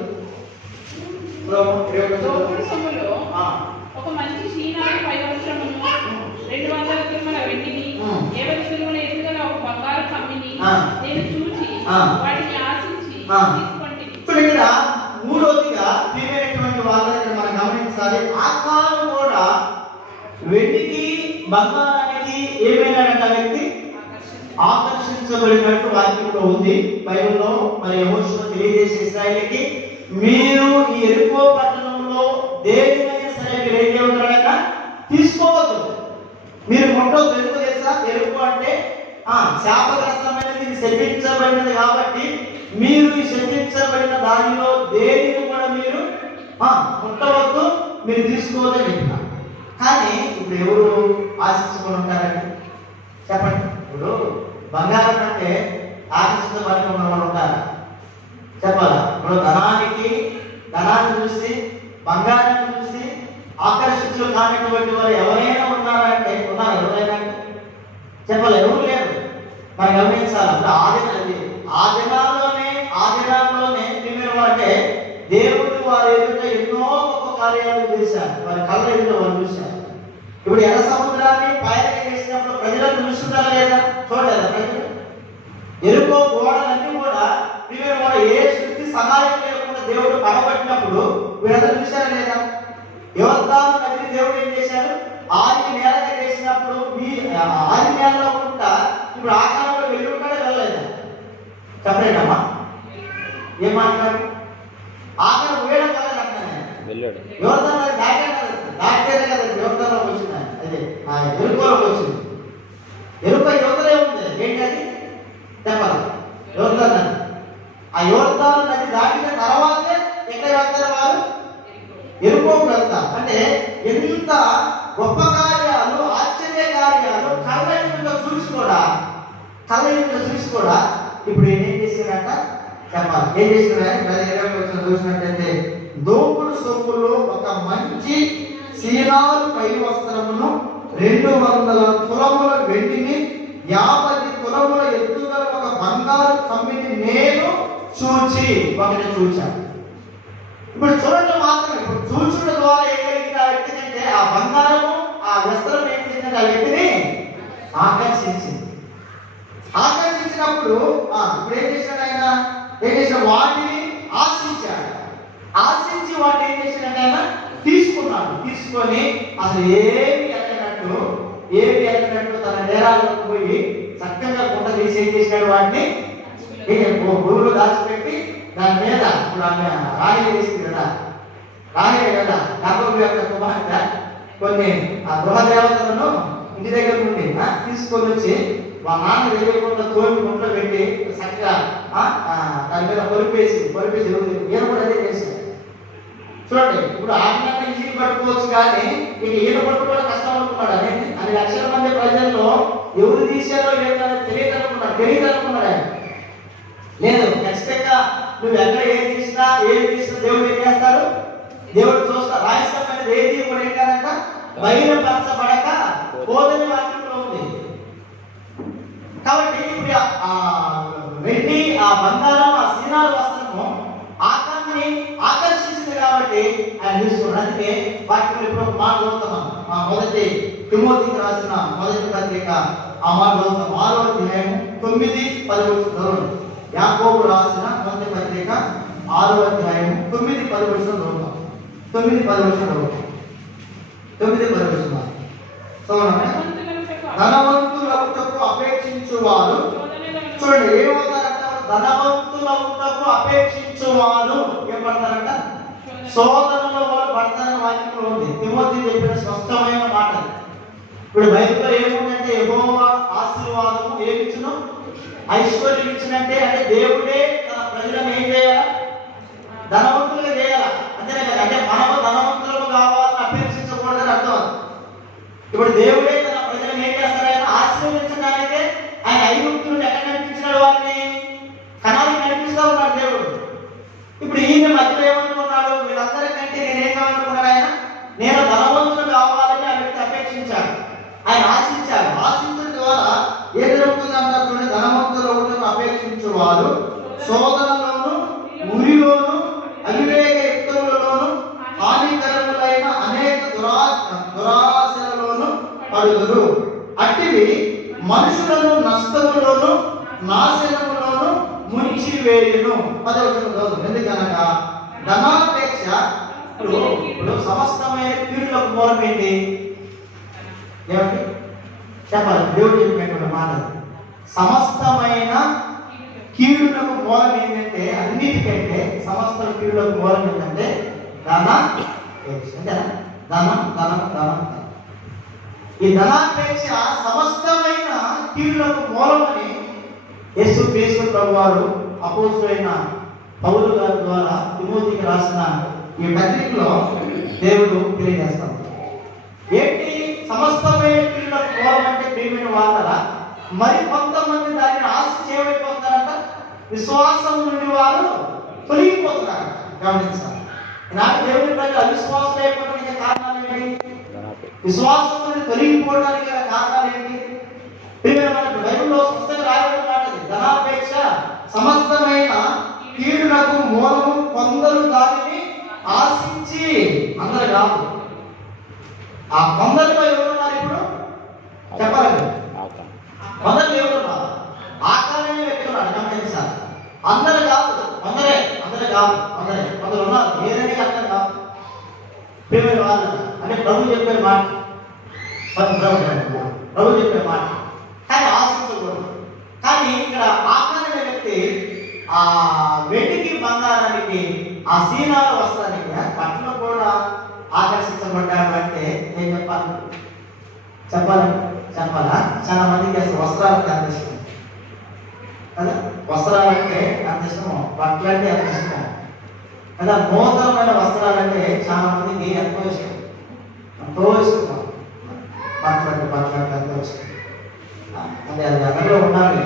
ఒక మంచి చీనాడు 5 వస్త్రమును 200 తులముల వెండిని 50 తులముల ఎత్తుగల ఒక బంగారు కమ్మిని నేను చూచి వాటిని ఆశించి తీసుకొంటిని. ఇప్పుడు ఇక్కడ మూడోదిగా ప్రియమైనటువంటి వాళ్ళని మనం గమనించాలి. ఆకారం కూడా వెండికి బంగారానికి ఏమైనాడంట వ్యక్తి ఆకర్షించబడినట్టు వాక్యంలో ఉంది బైబిల్లో. మరి యెహోషువ తెలియజేసే ఇశ్రాయేలుకి మీరు ఈ యెరికో పట్టణంలో దేనినైనా సరే మీరు ఏం చేయవద్దంట, తీసుకోవద్దు, మీరు ముట్టొద్దు. ఎందుకు తెలుసా? యెరికో అంటే శాపగ్రస్తమైనది, ఇది శపించబడినది. కాబట్టి మీరు ఈ శపించబడిన దానిలో దేనిని కూడా మీరు ముట్టవద్దు, మీరు తీసుకోవద్దని చెప్పిన. కానీ ఇప్పుడు ఎవరు ఆశించుకొని ఉంటారండి చెప్పండి? ఇప్పుడు బంగారం అంటే ఆకర్షించబడి ఉన్న వాళ్ళు ఉంటారా? చెప్పాలా? ఇప్పుడు ధనాన్ని చూసి బంగారాన్ని చూసి ఆకర్షితులు కానటువంటి వారు ఎవరైనా ఉన్నారంటే ఉన్నారు? ఎవరైనా చెప్పాలి? ఎవరు లేరు. మనం గమనించాలి. ఆ దినాల్లోనే మీరు అంటే దేవుడు వారి ఎదుట ఎన్నో గొప్ప కార్యాలు చేశారు. వారి కళ్ళ ఎదుట వారు చూశారు. ఇప్పుడు ఎర్ర సముద్రాన్ని పైకి చేసినప్పుడు ప్రజలను చూస్తున్నారా లేదా? చూడలేదా ప్రజలు? యెరికో గోడలన్నీ కూడా వీళ్ళు కూడా ఏ శక్తి సహాయం లేకుండా దేవుడు పడబట్టినప్పుడు వీళ్ళందరూ చూశారా లేదా? యోర్దాను నదిని దేవుడు ఏం చేశాడు? ఆది నేలగా చేసినప్పుడు ఆది నేలలో ఉంటా ఇప్పుడు ఆకారంలో వెళ్ళి ఉంటాడే వెళ్ళలేదా? చెప్పలేదమ్మా, ఏం మాట్లాడు? ఆకారం వేయడం వల్ల యోర్దాను నది దాటితేనే కదా యోర్దానులోకి వచ్చింది. అదే యెరికోలోకి వచ్చింది. యెరికో యువతలే ఉంది. ఏంటది చెప్పాలి? యోర్దాను నది. ఆ యోర్దాను నది దాటిన తర్వాతే ఎక్కడ వెళ్తారు వారు? యెరికోకు వెళ్తారు. అంటే ఎంత గొప్ప కార్యాలు, ఆశ్చర్య కార్యాలు కళ్ళ ఎదుట చూసి కూడా ఇప్పుడు ఏం చేసినారంట చెప్పాలి? ఏం చేసినారు? చూసినట్టయితే దోపుడు సొమ్ములో ఒక మంచి సీనాలు పై వస్త్రమును 200 తులముల వెండిని 50 తులముల ఎత్తుగల ఒక బంగారు కమ్మిని నేను చూచాను. ఇప్పుడు చూడటం మాత్రం, ఇప్పుడు చూచడం ద్వారా ఏం కలిగింది ఆ వ్యక్తి అంటే ఆ బంగారము ఆ వస్త్రం ఏం చేసింది? ఆ వ్యక్తిని ఆకర్షించినప్పుడు ఇప్పుడు ఏం చేశాడు ఆయన? వాటిని ఆశించి వాటిని ఏం చేశాడు ఆయన? తీసుకున్నాడు. తీసుకొని అసలు ఏమి ఎక్కనట్టు తన నేరాలకు పోయి చక్కగా గుంట తీసి ఏం చేశాడు? వాటిని భూములు దాచిపెట్టి దాని మీద ఇప్పుడు ఆమె రాణి వేసింది కదా, గర్భం యొక్క కుమార్తె కొన్ని గృహదేవతలను ఇంటి దగ్గర నుండి తీసుకొని వచ్చి మా నాన్న తెలియకుండా తోటి గుంట్లో పెట్టి చక్కగా దాని మీద పొలిపేసి ఈయన కూడా అదే చేశాడు. చూడండి, ఇప్పుడు ఆయన ఈజీ పట్టుకోవచ్చు కానీ ఇక ఈయన పట్టుకోవడం కష్టం అనుకున్నాడు. అనేది 10 లక్షల మంది ప్రజల్లో ఎవరు తీశారో లేదని తెలియదనుకున్నాడు ఆయన. లేదు, ఖచ్చితంగా నువ్వు ఎక్కడ ఏం తీసినా దేవుడు ఏం చేస్తాడు? దేవుడు చూస్తా. రాయిస్తామనేది ఏది కూడా ఏంటంట బయలుపరచబడక పోదని వాక్యంలో ఉంది. కాబట్టి ఇప్పుడు వెండి, ఆ బంగారం, ఆ సీనాల వస్త్రము ఆకాన్ని ఆకర్షించింది కాబట్టి ఆయన చూసుకున్నాడు. అందుకే వాక్యం ఇప్పుడు మాట చదువుతున్నాం. మొదటి తిమోతికి రాసిన మొదటి పత్రిక ఆ మాట చదువుతాం. 6వ అధ్యాయం 9-10 యాకోబు రాసిన మొదటి పత్రిక 6వ అధ్యాయం 9-10 చదువుతాం. 9-10 ధనవంతులకు అపేక్షించువారు చూడండి ఏమవుతారంట? ధనవంతులకు అపేక్షించువాడు ఏం పడతారంట? శోధనలో వాళ్ళు పడతారని వాక్యంలో ఉంది. తిమోతి చెప్పిన స్పష్టమైన మాట. ఇప్పుడు బైబిల్లో ఏముందంటే యెహోవా ఆశీర్వాదము ఏమిచ్చును? ఐశ్వర్యం ఇచ్చినట్టే. అంటే దేవుడే తన ప్రజలను ఏం చేయాలా? ధనవంతులుగా చేయాలా, అంతేనే కదా. అంటే మనము ధనవంతులకు కావాలని అపేక్షించకూడదని అర్థం. ఇప్పుడు దేవుడే తన ప్రజలను ఏం చేస్తారు? ఆయన ఆశీర్వదించడానికే ఆయన ఐగుప్తులను ఎక్కడ నడిపించినాడు? వారిని కణానికి నడిపిస్తూ ఉన్నాడు దేవుడు. ఇప్పుడు ఈయన మధ్యలో ఏమనుకున్నాడు? వీళ్ళందరికంటే నేనేం కావాలనుకున్నాడు ఆయన? నేను ధనవంతులు కావాలని ఆ వ్యక్తి అపేక్షించాడు, ఆయన ఆశించాడు. ఆశించడం ద్వారా ఏం జరుగుతుందంటారు చూడండి. ధనవంతులను అపేక్షించేవాడు శోధనలోను, ఉరిలోను, అవివేక యుక్తములలోను, హానికరములైన అనేక దురాశలలోను పడుదురు. అట్టివి మనుషులను నష్టములోను, నాశనములోను ముంచివేయును. ఎందుకనగా ధనాపేక్ష ఇప్పుడు సమస్తమైన కీడులకు మూలం ఏంటి? ఏమండి చెప్పాలి? దేవుడు చెప్పినటువంటి మాట. సమస్తమైన కీడులకు మూలం ఏంటంటే, అన్నిటికంటే సమస్త కీడులకు మూలం ఏంటంటే ధనాపేక్ష. అంతేనా? ధనం ధనం ధనం. ఈ ధనాపేక్ష సమస్తమైన కీడులకు మూలమని యేసుక్రీస్తు ప్రభువారు అపోస్తలుడైన పౌలు గారి ద్వారా తిమోతికి రాసిన ఈ పత్రికలో దేవుడు తెలియజేస్తాడు. ఏంటి సమస్తమైన కీడులకు మూలం అంటే? ప్రియమైన వాళ్ళరా, మరి కొంతమంది దానిని ఆశ చేయబడిపోతారంట. విశ్వాసం నుండి వారు తొలగిపోతున్నారు. గమనించాలి. నాకు దేవుని ప్రజలు అవిశ్వాసం లేకపోవడానికి కారణాలు ఏంటి? విశ్వాసం నుండి తొలగిపోవడానికి గల కారణాలు ఏంటి? మనకు బైబిల్లో స్పష్టంగా రాయబడిన మాట. ధనాపేక్ష సమస్తమైన కీడులకు మూలము. కొందరు దానిని ఆశించి, అందరు కాదు. ఆ కొందరిలో ఎవరున్నారు ఇప్పుడు చెప్పాలండి? కొందరు ఎవరున్నారు? ఆకారాన్ని వ్యక్తున్నాడు. గమనించాలి. అందరు కాదు, కొందరే. అందరు కాదు, కొందరే. కొందరు ఉన్నారు, ఏదని అర్థం కాదు. ప్రియమైన వాళ్ళు అంటే ప్రభు చెప్పే మాట, ప్రభు చెప్పే మాట. కానీ ఆశించకూడదు. కానీ ఇక్కడ ఆకారణ వ్యక్తి ఆ వెండికి బంగారానికి ఆ సీనాలు వస్తానికి పట్ల కూడా ఆకర్షించబడ్డాడు. అంటే ఏం చెప్పాలి? చెప్పాలా? చాలా మందికి అసలు వస్త్రాలకు అంత ఇష్టం కదా. వస్త్రాలంటే అంత ఇష్టము, బట్టలు అంటే అంత ఇష్టం కదా. నూతనమైన వస్త్రాలంటే చాలా మందికి ఎంతో ఇష్టం. బట్టలు ఎంతో ఇష్టం. అంటే అది అందరిలో ఉండాలి.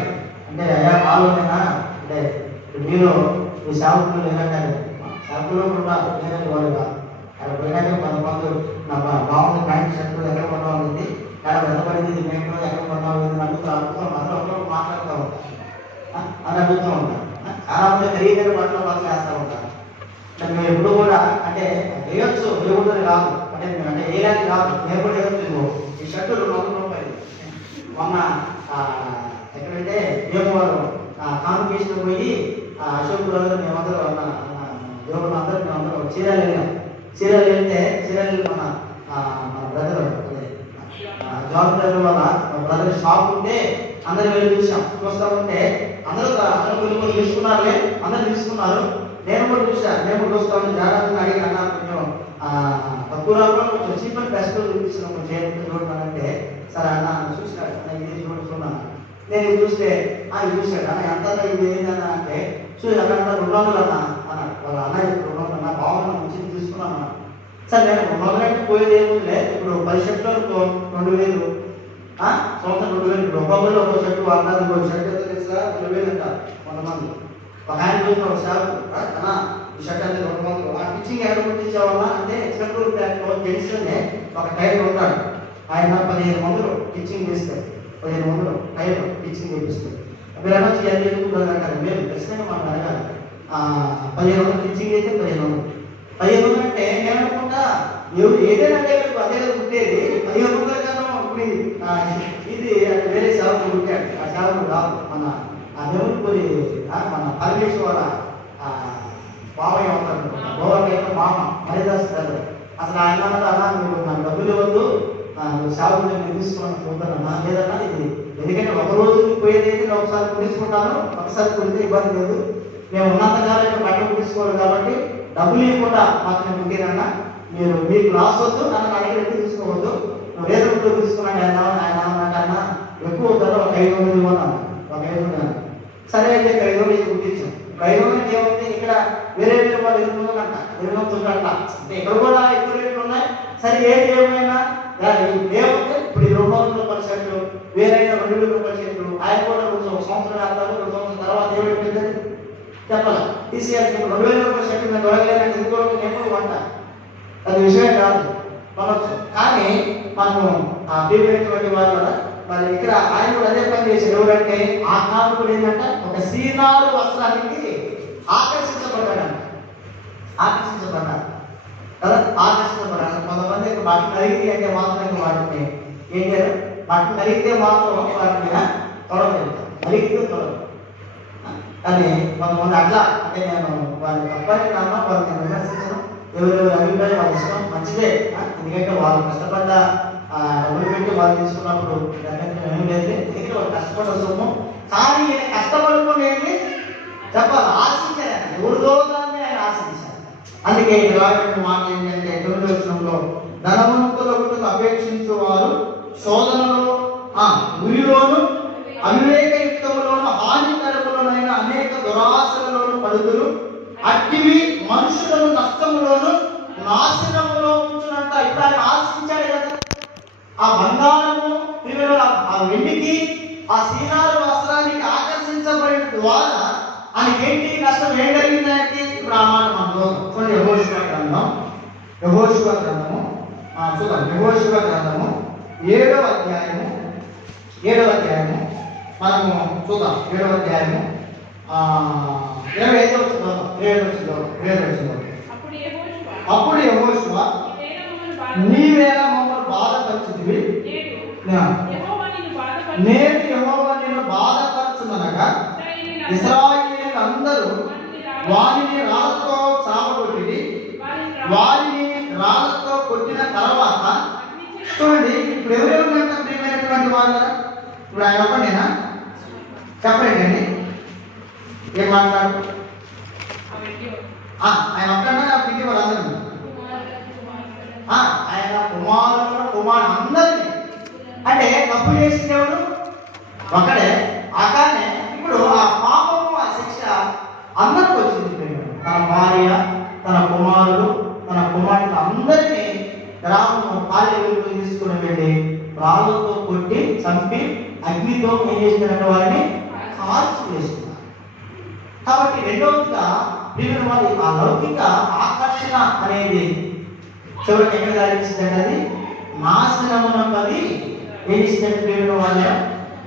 అంటే ఆలోచన అంటే మీరు ఈ సేవకులు లేదంటే సేవకులు ఉండాలి, లేదంటే వాళ్ళు కాదు. అక్కడ పోయినాక కొంతమంది నా బాగుంది ప్యాంట్ షర్ట్ ఎక్కడ కొనవాళ్ళది, ఎక్కడ వెనబడింది, ఇది మేట్లో ఎక్కడ కొనవాళ్ళది అందరూ మాట్లాడుతూ ఉంటారు, అని అడుగుతూ ఉంటారు. చాలా మంది ఖరీదైన బట్టలు వేస్తూ ఉంటారు. అంటే మేము ఎప్పుడు కూడా అంటే వేయొచ్చు, వేయకూడదు కాదు. అంటే అంటే వేయాలి కాదు, మేము కూడా వేయొచ్చు. ఈ షర్టు 200 రూపాయలు. మొన్న ఎక్కడంటే దేవుడు కాంపిటీషన్ పోయి అశోక్ బ్రదర్ మేమందరూ దేవుడు అందరూ మేమందరూ చీరాలు వెళ్ళాం. చీరాలు వెళ్తే చీరాలు మన బ్రదర్ జాబ్ బ్రదర్ వల్ల బ్రదర్ షాప్ ఉంటే అందరూ వెళ్ళి చూస్తూ ఉంటే అందరూ కొన్ని తీసుకున్నారులే, అందరూ తీసుకున్నారు. నేను కూడా చూసాను. నేను కూడా చూస్తా ఉంటే జాగ్రత్తగా అడిగి అన్నా కొంచెం తక్కువ రాకుండా కొంచెం చీప్ అండ్ బెస్ట్ చూపిస్తున్నాం, కొంచెం చేతి చూడటానంటే సరే అన్న చూసినాడు. ఇది చూస్తున్నాను. నేను ఇది చూస్తే ఇది చూసాడు అన్న ఎంత ఇది ఏంటన్నా అంటే చూసి అక్కడ 200 అన్న అన్నాడు. వాళ్ళ అన్న 200 అన్న బాగున్నా మంచిది తీసుకున్నాను. సరే నేను 200 అంటే పోయేది ఏముందిలే. ఇప్పుడు 10 షర్ట్లు 2000, సంవత్సరం 2000. ఇప్పుడు ఒక్కొక్కరు ఒక్కొక్క షర్టు అన్నారు. ఇంకో షర్ట్ ఎంత తెలుసా 2000 అంటారు కొంతమంది. ఒక ఆయన చూసిన ఒక షాప్ అన్నా ఈ షర్ట్ అంటే 200. ఆ టిచ్చింగ్ ఎక్కడ కుట్టించావన్నా అంటే ఎక్స్పెక్టెడ్ బ్యాగ్లో జెంట్స్లోనే ఒక టైర్ ఉంటాడు. ఆయన 15 మందులు టిచ్చింగ్ చేస్తారు. 15 మందులు టైర్ టిచ్చింగ్ చేపిస్తారు. మీరు అనొచ్చు ఎంత ఎందుకుంటుంది అంటారు. మీరు ఖచ్చితంగా మనం అడగాలి. 15 మందులు టిచ్చింగ్ చేస్తే 15 మందులు. 15 మందులు అంటే నేను అనుకుంటా ఏదైనా అంటే అదే కుట్టేది 15 మందుల కన్నా ఇప్పుడు ఇది వేరే సేవకు కుట్టాడు. ఆ సేవకు కాదు, మన దేవుని మన పరమేశ్వర మామయ్య అవుతాడు. గోవర్ణ యొక్క మామ హరిదాస్ గారు. అసలు ఆయన అన్న మీరు నాకు డబ్బులు ఇవ్వద్దు, సేవకు నేను తీసుకున్నాను చూద్దానన్నా, లేదన్నా ఇది ఎందుకంటే ఒక రోజు పోయేది అయితే ఒకసారి కుట్టించుకుంటాను, ఒకసారి కుడితే ఇబ్బంది లేదు. మేము ఉన్నంత కాలం ఇక్కడ బట్టలు కుట్టించుకోవాలి కాబట్టి డబ్బులు ఇవ్వకుండా మాకు నేను కుట్టిరన్నా, మీరు మీకు లాస్ వద్దు, నన్ను అడిగి ఎక్కువ తీసుకోవద్దు, నువ్వు వేరే గుడ్లు తీసుకున్నాడు ఆయన నాకన్నా ఎక్కువ ధర ఒక 500 ఇవ్వన్నాను, ఒక 500. సరే అయితే 500 కుట్టించాం. 500 ఏముంది, ఇక్కడ వేరే వేరే వాళ్ళు 800 అంట, 800 అంట, అంటే ఇక్కడ కూడా ఎక్కువ రేట్లు ఉన్నాయి. సరే ఏది ఏమైనా ఏముంది, ఇప్పుడు 200 రూపాయల షర్ట్లు వేరైనా 2000 రూపాయల షర్ట్లు, ఆయన కూడా కొంచెం ఒక సంవత్సరం వేస్తారు, 2 సంవత్సరం తర్వాత ఏమైపోయింది చెప్పాలి. TCR 2000 రూపాయల షర్ట్లు నేను దొరకలేనంటే ఎందుకు ఎప్పుడు వంట, అది విషయం కాదు కొనవచ్చు. కానీ మనము బీబీటువంటి వాళ్ళు మరి ఇక్కడ ఆయన కూడా అదే పని చేశారు. ఎవరంటే ఆ కాలంలో ఏంటంటే ఒక శ్రీనారు వస్త్రానికి ఆకర్షించబడ్డాడు కదా, ఆకర్షించబడ్డాడు. కొంతమంది బట్టలు కలిగి అంటే మాత్రం వాటిని ఏం చేయాలి, బట్టలు కలిగితే మాత్రం వాటి మీద తొడగలేదు, కలిగితే తొడగదు. కానీ కొంతమంది అట్లా అంటే నేను వాళ్ళని తప్పని కారణం వాళ్ళని నేను విమర్శించను, ఎవరెవరి అభిప్రాయం వాళ్ళ ఇష్టం, మంచిదే. ఎందుకంటే వాళ్ళు కష్టపడ్డ డబ్బులు పెట్టి వాళ్ళు తీసుకున్నప్పుడు ఏమీ లేదు, ఎందుకంటే వాళ్ళు కష్టపడ్డ సొమ్ము. కానీ ఈయన కష్టపడుకునేది చెప్పాలి, ఆశించారు, ఎవరిదో దాన్ని ఆయన ఆశించారు. అందుకే ఈ రాయబడిన మాట ఏంటంటే 9వ వచనంలో ధనవంతులకు అపేక్షించు వారు శోధనలో ఉరిలోను అవివేకయుక్తములోను హానికరములోనైన అనేక దురాశలలోను పడుతురు, అట్టివి మనుషులను నష్టములోను నాశనములో ఉంచునంట. ఇప్పుడు ఆయన ఆశించాడు కదా, ఆ బంగారము ఆ వెండికి ఆ శ్రీనారు వస్త్రానికి ఆకర్షించబడిన ద్వారా ఆయనకి ఏంటి నష్టం, ఏం కలిగింది ఆయనకి? ఇప్పుడు ఆ మాట మనం చూడండి. యెహోషువ గ్రంథము చూద్దాం. యెహోషువ గ్రంథము 7వ అధ్యాయము మనము చూద్దాం. 7వ అధ్యాయము 25వ వచనం. అప్పుడు యెహోషువ నీవేళ మమ్మల్ని బాధపరచుతివి, నేను యెహోవా నిన్ను బాధపరచుననగా ఇశ్రాయేలీయులందరూ వారిని రాళ్ళతో చావగొట్టి వారిని రాళ్ళతో కొట్టిన తర్వాత చూడండి, ఇప్పుడు ఎవరెవరు ప్రియమైనటువంటి వాళ్ళు, ఇప్పుడు ఆయన ఒకటేనా చెప్పండి అండి, ఏం మాట్లాడు, ఆయన ఒక్కడన్నా పిల్లి వాళ్ళందరూ, ఆయన కుమారు అందరినీ, అంటే తప్పు చేసినవాడు ఒకడే. కానీ ఇప్పుడు ఆ పాపము ఆ శిక్ష అందరికి వచ్చింది. తన భార్య, తన కుమారుడు, తన కుమార్తెలు అందరినీ గ్రామము కాలేజీలో తీసుకుని వెళ్ళి రాళ్ళతో కొట్టి చంపి అగ్నితో ఏం చేసినట్టు వారిని కాల్చి వేస్తున్నారు. కాబట్టి రెండవదిగా వీళ్ళు వారి ఆ లౌకిక ఆకర్షణ అనేది చివరికి ఎక్కడ దారిస్తుందంటే అది నాశనమునది ఏం ఇస్తుందంటే వీళ్ళు వాళ్ళ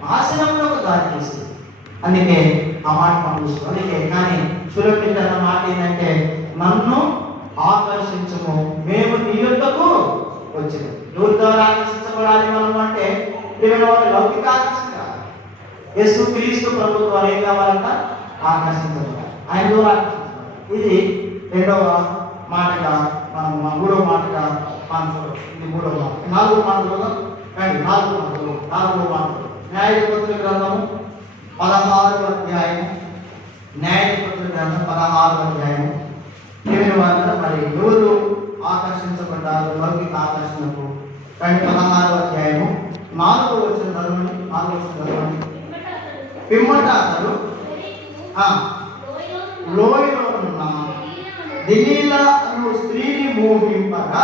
నాశనములకు దారి తీస్తుంది. అందుకే ఆ మాట మనం చూస్తాం. అందుకే కానీ సులభించిన మాట ఏంటంటే నన్ను ఆకర్షించము, మేము నీ యొద్దకు వచ్చాము. ఎవరి ద్వారా ఆకర్షించబడాలి మనం అంటే వీళ్ళు వాళ్ళ లౌకిక ఆకర్షణ, యేసు క్రీస్తు ప్రభుత్వం ఏం కావాలంట, ఆకర్షించబడాలి, ఆయన ద్వారా. ఇది రెండవ మాటగా మనం మూడవ మాటగా మనం చూడవచ్చు. ఇది మూడవ మాట. నాలుగవ మాటలు న్యాయాధిపతుల గ్రంథము 16వ అధ్యాయము. న్యాయాధిపతుల గ్రంథం 16వ అధ్యాయము. మరి ఎవరు ఆకర్షించబడ్డారు లౌకిక ఆకర్షణకు? 16వ అధ్యాయము 4వ వచనం చదవండి. పిమ్మట అతడు లోయలో ఉన్న దెలీలా అను స్త్రీని మోహింపగా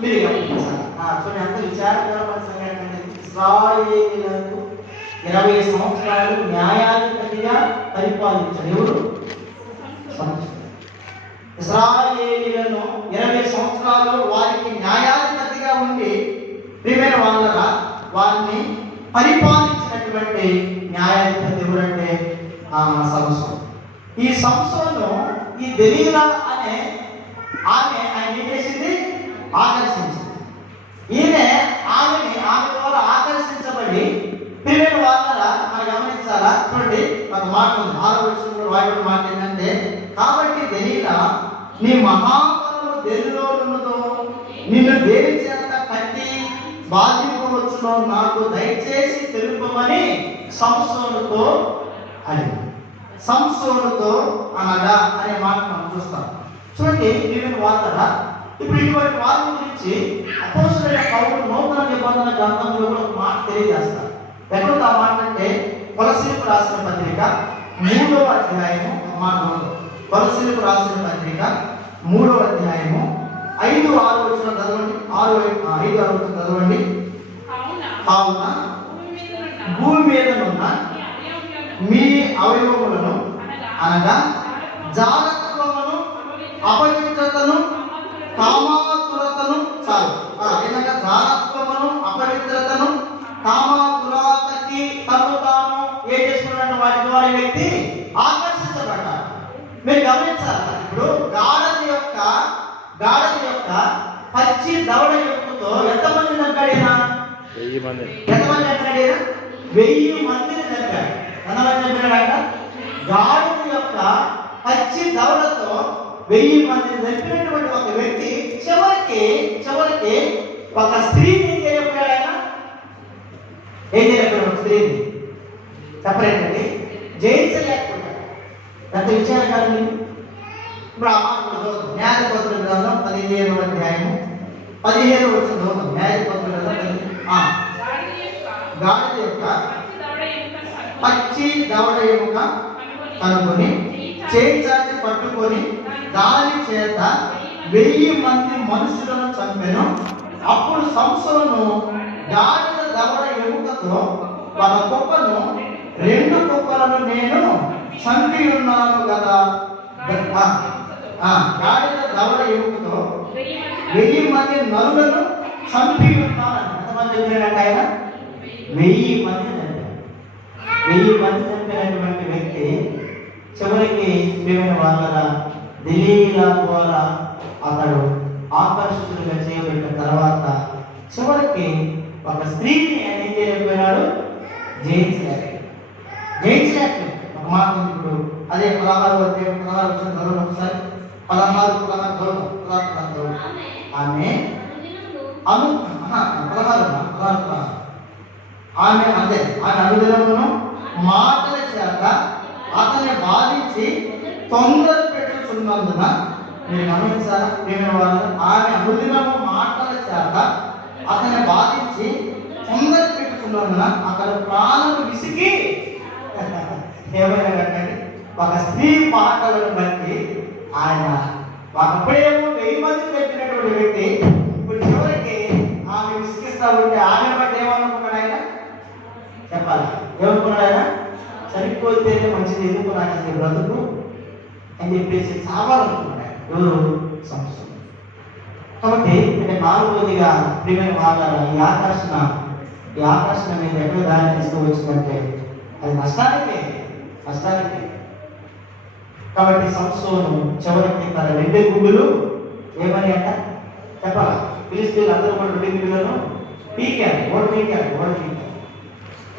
మీరు గమనించాలి. చూడండి, అంత విచారకరమైన సంఘటన. ఇశ్రాయేలీయులకు 20 సంవత్సరాలు న్యాయాధిపతిగా పరిపాలించాడు. ఎవరు? ఇశ్రాయేలీయులను 20 సంవత్సరాలు వారికి న్యాయాధిపతిగా ఉండి ప్రియమైన వాళ్ళగా వారిని పరిపాలించినటువంటి న్యాయాధిపతి ఎవరంటే సంసోను. ఈ సంసోను ఈ దెలీలా అనే ఆమె ఆయన ఏం చేసింది? ఆకర్షించింది. ఆమె ద్వారా ఆకర్షించబడి ప్రియమైన వాళ్ళ మనం గమనించాలా. చూడండి, ఒక మాట ఉంది 6వ వచనంలో రాయబడిన మాట ఏంటంటే, కాబట్టి దెలీలా నీ మహాబలము దేనిలో ఉన్నదో నిన్ను దేని చేత కట్టి బాధింపవచ్చునో మనసులో నాకు దయచేసి తెలుపమని సంసోనుతో అడిగి. సంసోనుతో అనగా అనే మాట మనం చూస్తాం. చూడండి, ఈవెన్ వార్తగా ఇప్పుడు ఇటువంటి వార్త గురించి అపోస్తలుడైన పౌలు నూతన నిబంధన గ్రంథంలో కూడా ఒక మాట తెలియజేస్తారు. ఎక్కడ ఆ మాట అంటే కొలస్సీలకు రాసిన పత్రిక 3వ అధ్యాయము కొలస్సీలకు రాసిన పత్రిక 3వ అధ్యాయము 5-6 వచనం చదవండి. 5-6 వచనం చదవండి. కావున భూమి మీదనున్న మీ అవయవములను అనగా జాగ్రత్తలను, అపవిత్రతను, కామాతురతను ఏదైనా జాగ్రత్తలను, అపవిత్రతను, కామాతురతకి తను తాను ఏం చేసుకున్నట్టు వాటి ద్వారా వ్యక్తి ఆకర్షించబడ్డారు. మీరు గమనించాలి. ఇప్పుడు గాడిద యొక్క పచ్చి దవడ ఎముకతో ఎంతమంది చంపాడైనా? 1000 మంది. ఎంతమంది చంపాడైనా? 1000 మందిని చంపాడు. ఎంతమంది చంపాడంట? గాడిద యొక్క పచ్చి దవడతో 1000 మందిని చంపినటువంటి ఒక వ్యక్తి చివరికి ఒక స్త్రీని ఏం చేయకపోయాడు ఆయన? ఏం చేయకపోయాడు? ఒక స్త్రీని చెప్పలేదండి, జయించలేకపోయాడు. ఎంత విషయాలు కాదు. ఇప్పుడు ఆ మాట న్యాయపత్రుల గ్రంథం 15వ అధ్యాయము 15వ వచనం. న్యాయపత్రుల గ్రంథం గాడిద యొక్క పచ్చి దవడ ఎముక కనుగొని చేయి చాచి పట్టుకొని దాని చేత 1000 మంది మనుషులను చంపెను. అప్పుడు సంసోను గాడిద దవడ ఎముకతో తన కుక్కను 2 కుక్కలను నేను చంపి ఉన్నాను కదా. గాడిద దవడ ఎముకతో 1000 మంది నరులను చంపి ఉన్నాను. ఎంతమంది చెప్పాడంటే ఆయన? 1000 మంది చంపాడు. 1000 మంది చంపినటువంటి వ్యక్తి చివరికి ప్రియమైన వాళ్ళ దిలీలా ద్వారా అతడు ఆకర్షితులుగా చేయబడిన తర్వాత చివరికి ఒక స్త్రీని ఆయన ఏం చేయలేకపోయినాడు? జయించలేకపోయాడు. ఒక మాట ఇప్పుడు అదే 16 చదవడం ఒకసారి. 16 చదవడం. ఆమె అనుదినమును మాటల చేత అతన్ని బాధించి తొందర పెట్టుచున్నందున, మీరు గమనించారా ప్రియమైన వాళ్ళు, ఆమె అనుదినము మాటల చేత అతన్ని బాధించి తొందర పెట్టుచున్నందున అతను ప్రాణం విసిగి ఏమైనా కట్టండి ఒక స్త్రీ మాటలను బట్టి ఆయన ఒకప్పుడేమో 1000 మంది పెట్టినటువంటి వ్యక్తి ఇప్పుడు చివరికి ఆమె విసిగిస్తా ఉంటే ఆమె బట్టి ఏమనుకున్నాడు ఆయన? చెప్పాలి, ఏమనుకున్నాడు ఆయన? చనిపోతేనే మంచిది, ఎందుకున్నాడు అసలు బ్రతుకు అని చెప్పేసి చావాలనుకున్నాడు. ఎవరు? సంస్థ. కాబట్టి అంటే 4వదిగా ప్రియమైన మాట్లాడాలి. ఈ ఆకర్షణ మీద ఎక్కడ దారి తీస్తూ వచ్చిందంటే అది నష్టానికి. కాబట్టి సంసోను చివరికి తన 2 గుడ్డులు ఏమని అంట చెప్పాలా? ఫిలిష్తీయులు అందరూ కూడా 2 గుడ్డులను పీకారు.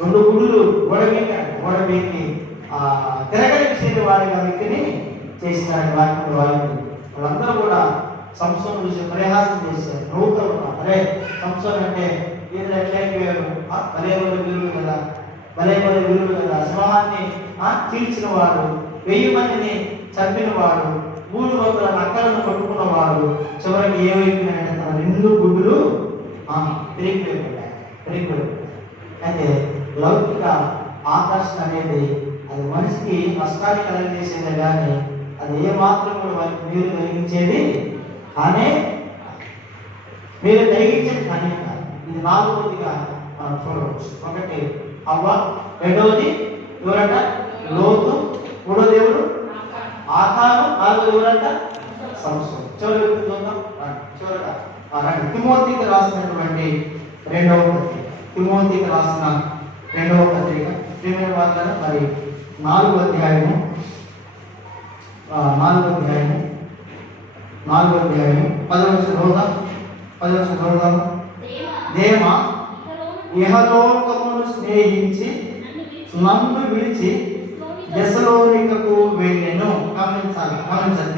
2 గుడ్డులు ఓడబీకి తిరగలిసేది వారిగా వ్యక్తిని చేసినారు. వాళ్ళందరూ కూడా సంసోను చూసి పరిహాసం చేశారు, నవ్వుతూ ఉన్నారు. అరే సంసోను అంటే ఈయన ఎట్లయిపోయారు, భలే వీరుడు కదా, సింహాన్ని చీల్చిన వాడు, 1000 మందిని చంపిన వాడు, 3 వందల నక్కలను కొట్టుకున్నవాడు, చివరికి ఏమైపోయినాయంటే తన 2 గుడ్డులు తిరిగిపోయాడు. అయితే లౌకిక ఆకర్షణ అనేది అది మనిషికి నష్టాన్ని కలిగజేసేదే కానీ అది ఏమాత్రం కూడా వారికి మీరు కలిగించేది కానీ కానీ ఇది 4వదిగా మనం చూడవచ్చు. 1 అవ్వ, 2వది ఎవరంట? లోతు, 3వ దేవుడు ఆకాను, 4వది ఎవరంట? సంసోను. చివరికి చూద్దాం. చివరగా తిమోతికి రాసినటువంటి 2వ పత్రిక. తిమోతికి రాసిన 2వ పత్రిక ప్రియమైన వాళ్ళ మరి 4వ అధ్యాయము 10వ చదువుదాం. దేమ ఇహలోకమును స్నేహించి నన్ను విడిచి దెసలోనికకు వెళ్ళెను. గమనించాలి.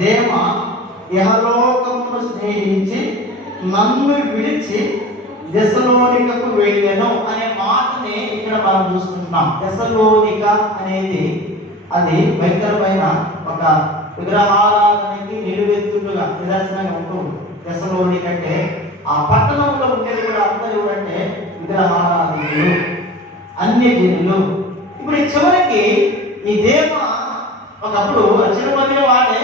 దేమ ఇహలోకమును స్నేహించి నన్ను విడిచి దెస్సలోనికకు వెళ్ళెను అనే మాటని ఇక్కడ మనం చూస్తున్నాం. దెస్సలోనిక అనేది అది భయంకరమైన ఒక విగ్రహారాధనకి నిలువెత్తుగా నిదర్శనంగా ఉంటుంది. దెస్సలోనిక అంటే ఆ పట్టణంలో ఉండేది కూడా అందరూ ఎవరంటే విగ్రహారాధనలు, అన్యజనులు. ఇప్పుడు చివరికి ఈ దేవ ఒకప్పుడు చిరుమతిలో వాడే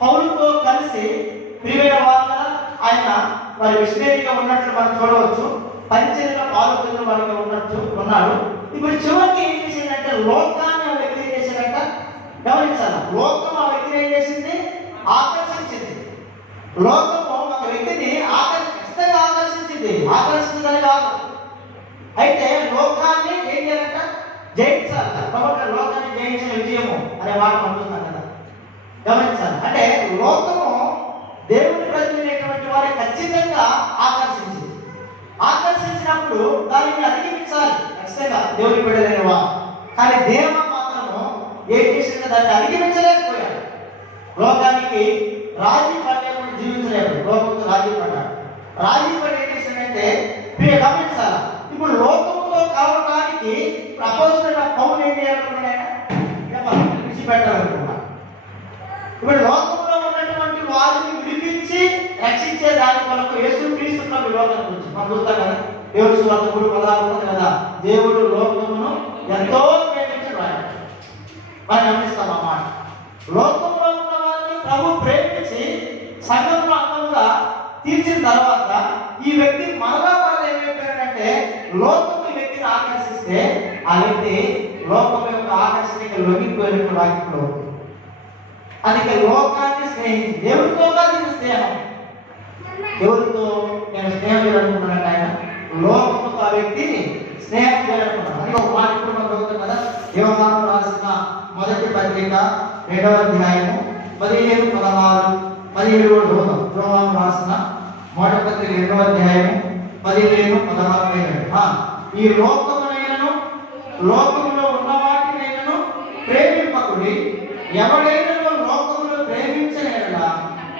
పౌలుతో కలిసి ప్రియమైన వాళ్ళ ఆయన మరి మిషనరీగా ఉన్నట్లు మనం చూడవచ్చు. పరిచర్యలో పాల్గొన్న వారిగా ఉన్నాడు. ఇప్పుడు చివరికి ఏం చేసిందంటే లోకాన్ని ఆ వ్యక్తి ఏం చేశాడంట గమనించాలి. లోకం ఆ వ్యక్తిని ఏం చేసింది? ఆకర్షించింది. లోకము ఒక వ్యక్తిని ఖచ్చితంగా ఆకర్షించింది. ఆకర్షించదని కాదు, అయితే లోకాన్ని ఏం చేయాలంట? జయించాలి. కాబట్టి లోకాన్ని జయించిన విజయము అనే మాట పంపుతున్నాం కదా, గమనించాలి. అంటే లోకము దేవుని ప్రజలైనటువంటి వారి ఖచ్చితంగా ఆకర్షించింది. ఆకర్షించినప్పుడు దానిని అధిగమించాలి ఖచ్చితంగా దేవుని బిడ్డలైన వారు. కానీ దేవ మాత్రము ఏం చేసిందో దాన్ని అధిగమించలేకపోయాడు. లోకానికి రాజీ పడలేకుండా జీవించలేడు. లోకంతో రాజీ పడ్డాడు. రాజీ పడి ఏం చేసిందంటే గమనించాలి. ఇప్పుడు లోకంతో కావడానికి అపోస్తలుడైన పౌలు ఏం చేయాలనుకున్నాడు? విడిచిపెట్టాలనుకున్నాడు. ఇప్పుడు లోకంలో ఉన్నటువంటి వారిని విడిపించి రక్షించే దాని కొరకు యేసుక్రీస్తు ప్రభు లోకానికి వచ్చి మనం చూస్తాం కదా. దేవుడు సువార్త 3:16 ఉంటుంది కదా, దేవుడు లోకమును ఎంతో ప్రేమించాడు ఆయన. మనం గమనిస్తాం అన్నమాట. లోకంలో ఉన్న వారిని ప్రభు ప్రేమించి సంఘంలో అందంగా తీర్చిన తర్వాత ఈ వ్యక్తి మరలా ఏమైపోయాడంటే లోకము ఈ వ్యక్తిని ఆకర్షిస్తే ఆ వ్యక్తి లోకం యొక్క ఆకర్షణకి లొంగిపోయినట్టు వాక్యంలో ఉంది. అందుకే లోకాన్ని స్నేహించి దేవుడితో కాదు స్నేహం. ఎవరితో నేను స్నేహం చేయాలనుకున్నాను? ఆయన లోకంతో ఆ వ్యక్తిని స్నేహం చేయాలనుకున్నాను. అని ఒక మాట ఇప్పుడు మనం చదువుతాం కదా. యోహాను రాసిన మొదటి పత్రిక 2వ అధ్యాయము 15-16 17 చూద్దాం. యోహాను రాసిన మొదటి పత్రిక 2వ అధ్యాయము 15-16. ఈ లోకమునైనను లోకములో ఉన్న వాటినైనను ప్రేమింపకుడి. ఎవడైనా లోకములో ప్రేమించలేదా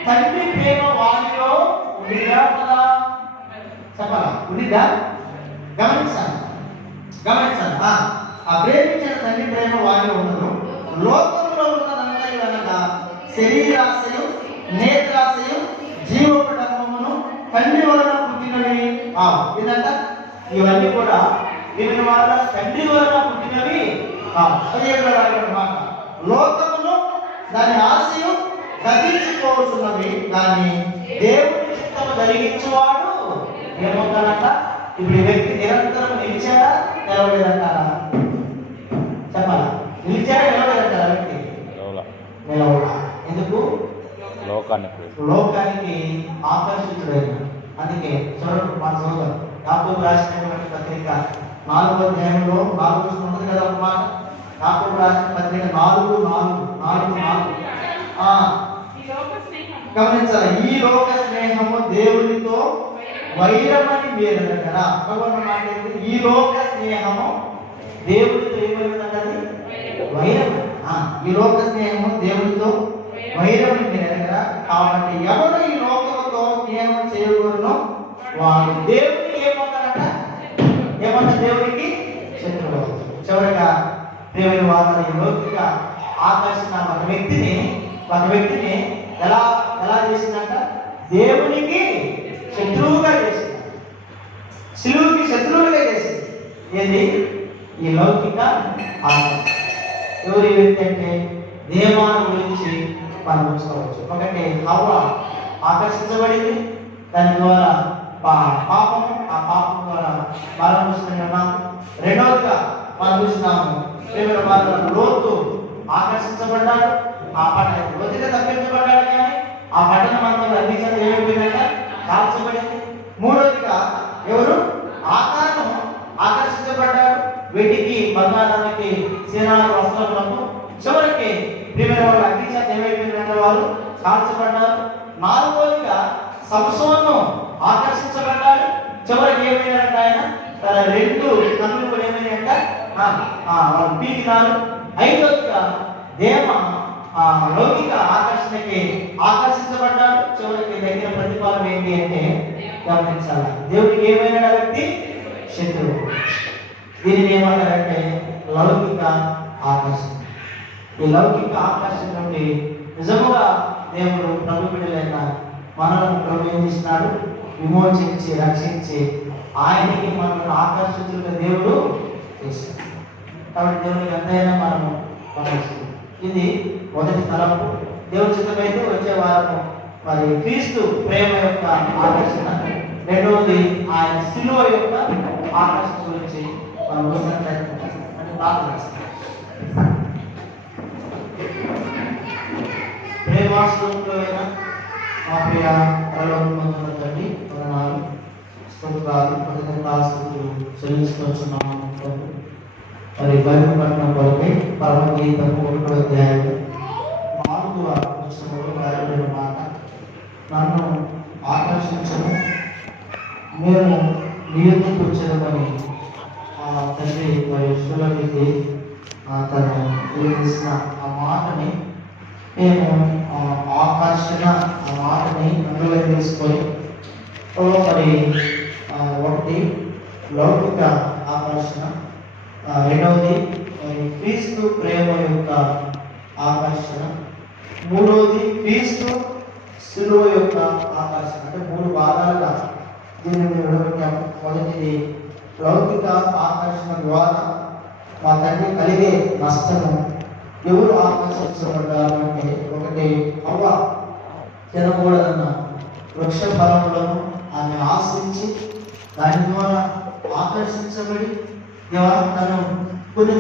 తండ్రి ప్రేమ వారిలో ఉండిదా కదా? చెప్పాలా? ఉండిదా? గమనించాలి. ఆ ప్రేమించిన తండ్రి ప్రేమ వారిలో ఉండదు. లోకంలో ఉన్నదంతా కనుక శరీరాశయం, నేత్రాశయం, జీవపడమును తండ్రి వలన పుట్టినవి. ఇదంట ఇవన్నీ కూడా వివిధ వాళ్ళ తండ్రి వలన పుట్టినవి. లోకమును దాని ఆశయం గతించుకోవాల్సినవి, దాన్ని దేవుని చిత్తము జరిగించేవాడు ఏమవుతాడంట? ఇప్పుడు ఈ వ్యక్తి నిరంతరం నిలిచాడా నిలవలేదంటారా? చెప్పాలా? నిలిచాడా నిలవలేదంటారా? వ్యక్తి నిలవడా. ఎందుకు? లోకానికి ఆకర్షితుడైన. అందుకే చూడండి మన సోదరు యాకోబు రాసినటువంటి పత్రిక 4వ అధ్యాయంలో 4 ఉంటుంది కదా ఒక మాట. యాకోబు రాసిన పత్రిక 4:4 గమనించాలి. ఈ లోక స్నేహము దేవునితో వైరమని మీరు కదా. ఈ లోక స్నేహము దేవునితో ఏమైందన్నది వైరమని. ఈ లోక స్నేహము దేవునితో వైరమని మీరు కదా. కాబట్టి ఎవరు ఈ లోకంతో స్నేహం చేయకూడదు వాడు దేవునికి ఏమవుతారట? దేవునికి శత్రువు. చివరిగా దేవుని వాదన ఈ లౌకిక ఆకర్షణ ఒక వ్యక్తిని ఎలా చేసిందంట? దేవునికి శత్రువుగా చేసింది. శిలువుకి శత్రువుగా చేసింది. ఏది? ఈ లౌకిక ఆకర్షణ. ఎవరి వ్యక్తి అంటే దేవాన్ని గురించి మనం చూసుకోవచ్చు. ఒకటి హవ్వ ఆకర్షించబడింది, దాని ద్వారా పాపము, ఆ పాపం ద్వారా మరణం చూస్తున్నాం. రెండవదిగా మనం చూస్తున్నాము లోతు ఆకర్షించబడ్డాడు. ఆ పట్టణం లోతుగా తప్పించబడ్డాడు, కానీ ఆ పట్టణం అంతా అందించడం ఏమైపోయిందంట? కాల్చబడింది. మూడవదిగా ఎవరు? ఆకారం ఆకర్షించబడ్డాడు. వీటికి బంగారానికి సేనాల వస్త్రములకు చివరికి ప్రియమైన వాళ్ళు అగ్నిచేత ఏమైపోయిందంటే వారు కాల్చబడ్డారు. నాలుగవదిగా సంసోను ఆకర్షించబడ్డాడు. చివరికి ఏమైందంటే ఆయన తన 2 కన్నులు కూడా ఏమైనాయంట? వాళ్ళు పీకినారు. ఐదవదిగా దేవ లౌకిక ఆకర్షణకి ఆకర్షించబడ్డాడు. చివరికి దగ్గర ప్రతిఫలం ఏంటి అంటే గమనించాలి. దేవుడికి ఏమైనా వ్యక్తి శత్రువు. దీనిని ఏమంటారంటే లౌకిక ఆకర్షణ. ఈ లౌకిక ఆకర్షణ నుండి నిజముగా దేవుడు ప్రభు బిడ్డలైన మనల్ని ప్రభు ఏం చేసినాడు? విమోచించి రక్షించి ఆయనకి మనల్ని ఆకర్షించుకునే దేవుడు చేశాడు. కాబట్టి దేవునికి ఎంతైనా మనము ఆకర్షిస్తాం. ఇది మొదటి తలంపు. దేవుడి చిత్తమైతే వచ్చే వారము మరి క్రీస్తు ప్రేమ యొక్క ఆకర్షణ, రెండవది ఆయన శిలువ యొక్క ఆకర్షణ గురించి మనం అంటే ప్రార్థన చేస్తాం. ప్రేమాస్వరూపులైన మా ప్రియ పరలోకమందున్న తండ్రి, వందనాలు, స్తోత్రాలు, కృతజ్ఞతాస్తుతులు చెల్లించుకొచ్చున్నాము. మరి బైబిల్ పట్టణం కొరకై పరమగీతము 1వ అధ్యాయం 4వ వచనంలో రాయబడిన మాట, నన్ను ఆకర్షించను, మేము నియమించి వచ్చామని తండ్రి మరి సులభికి తను తెలిసిన ఆ మాటని మేము ఆకర్షణ ఆ మాటని అందులో తీసుకొని మరి ఒకటి లౌకిక ఆకర్షణ, రెండవది క్రీస్తు ప్రేమ యొక్క ఆకర్షణ, మూడవది క్రీస్తు శిలువ యొక్క ఆకర్షణ. అంటే 3 భాగాలుగా దీన్ని విడగొట్టాము. మొదటిది లౌకిక ఆకర్షణ ద్వారా మా తండ్రి కలిగే నష్టము. ఎవరు ఆకర్షించబడ్డారు అంటే, ఒకటి అవ్వ తినకూడదన్న వృక్ష ఫలములను ఆమె ఆశించి దాని ద్వారా ఆకర్షించబడి తను కొన్ని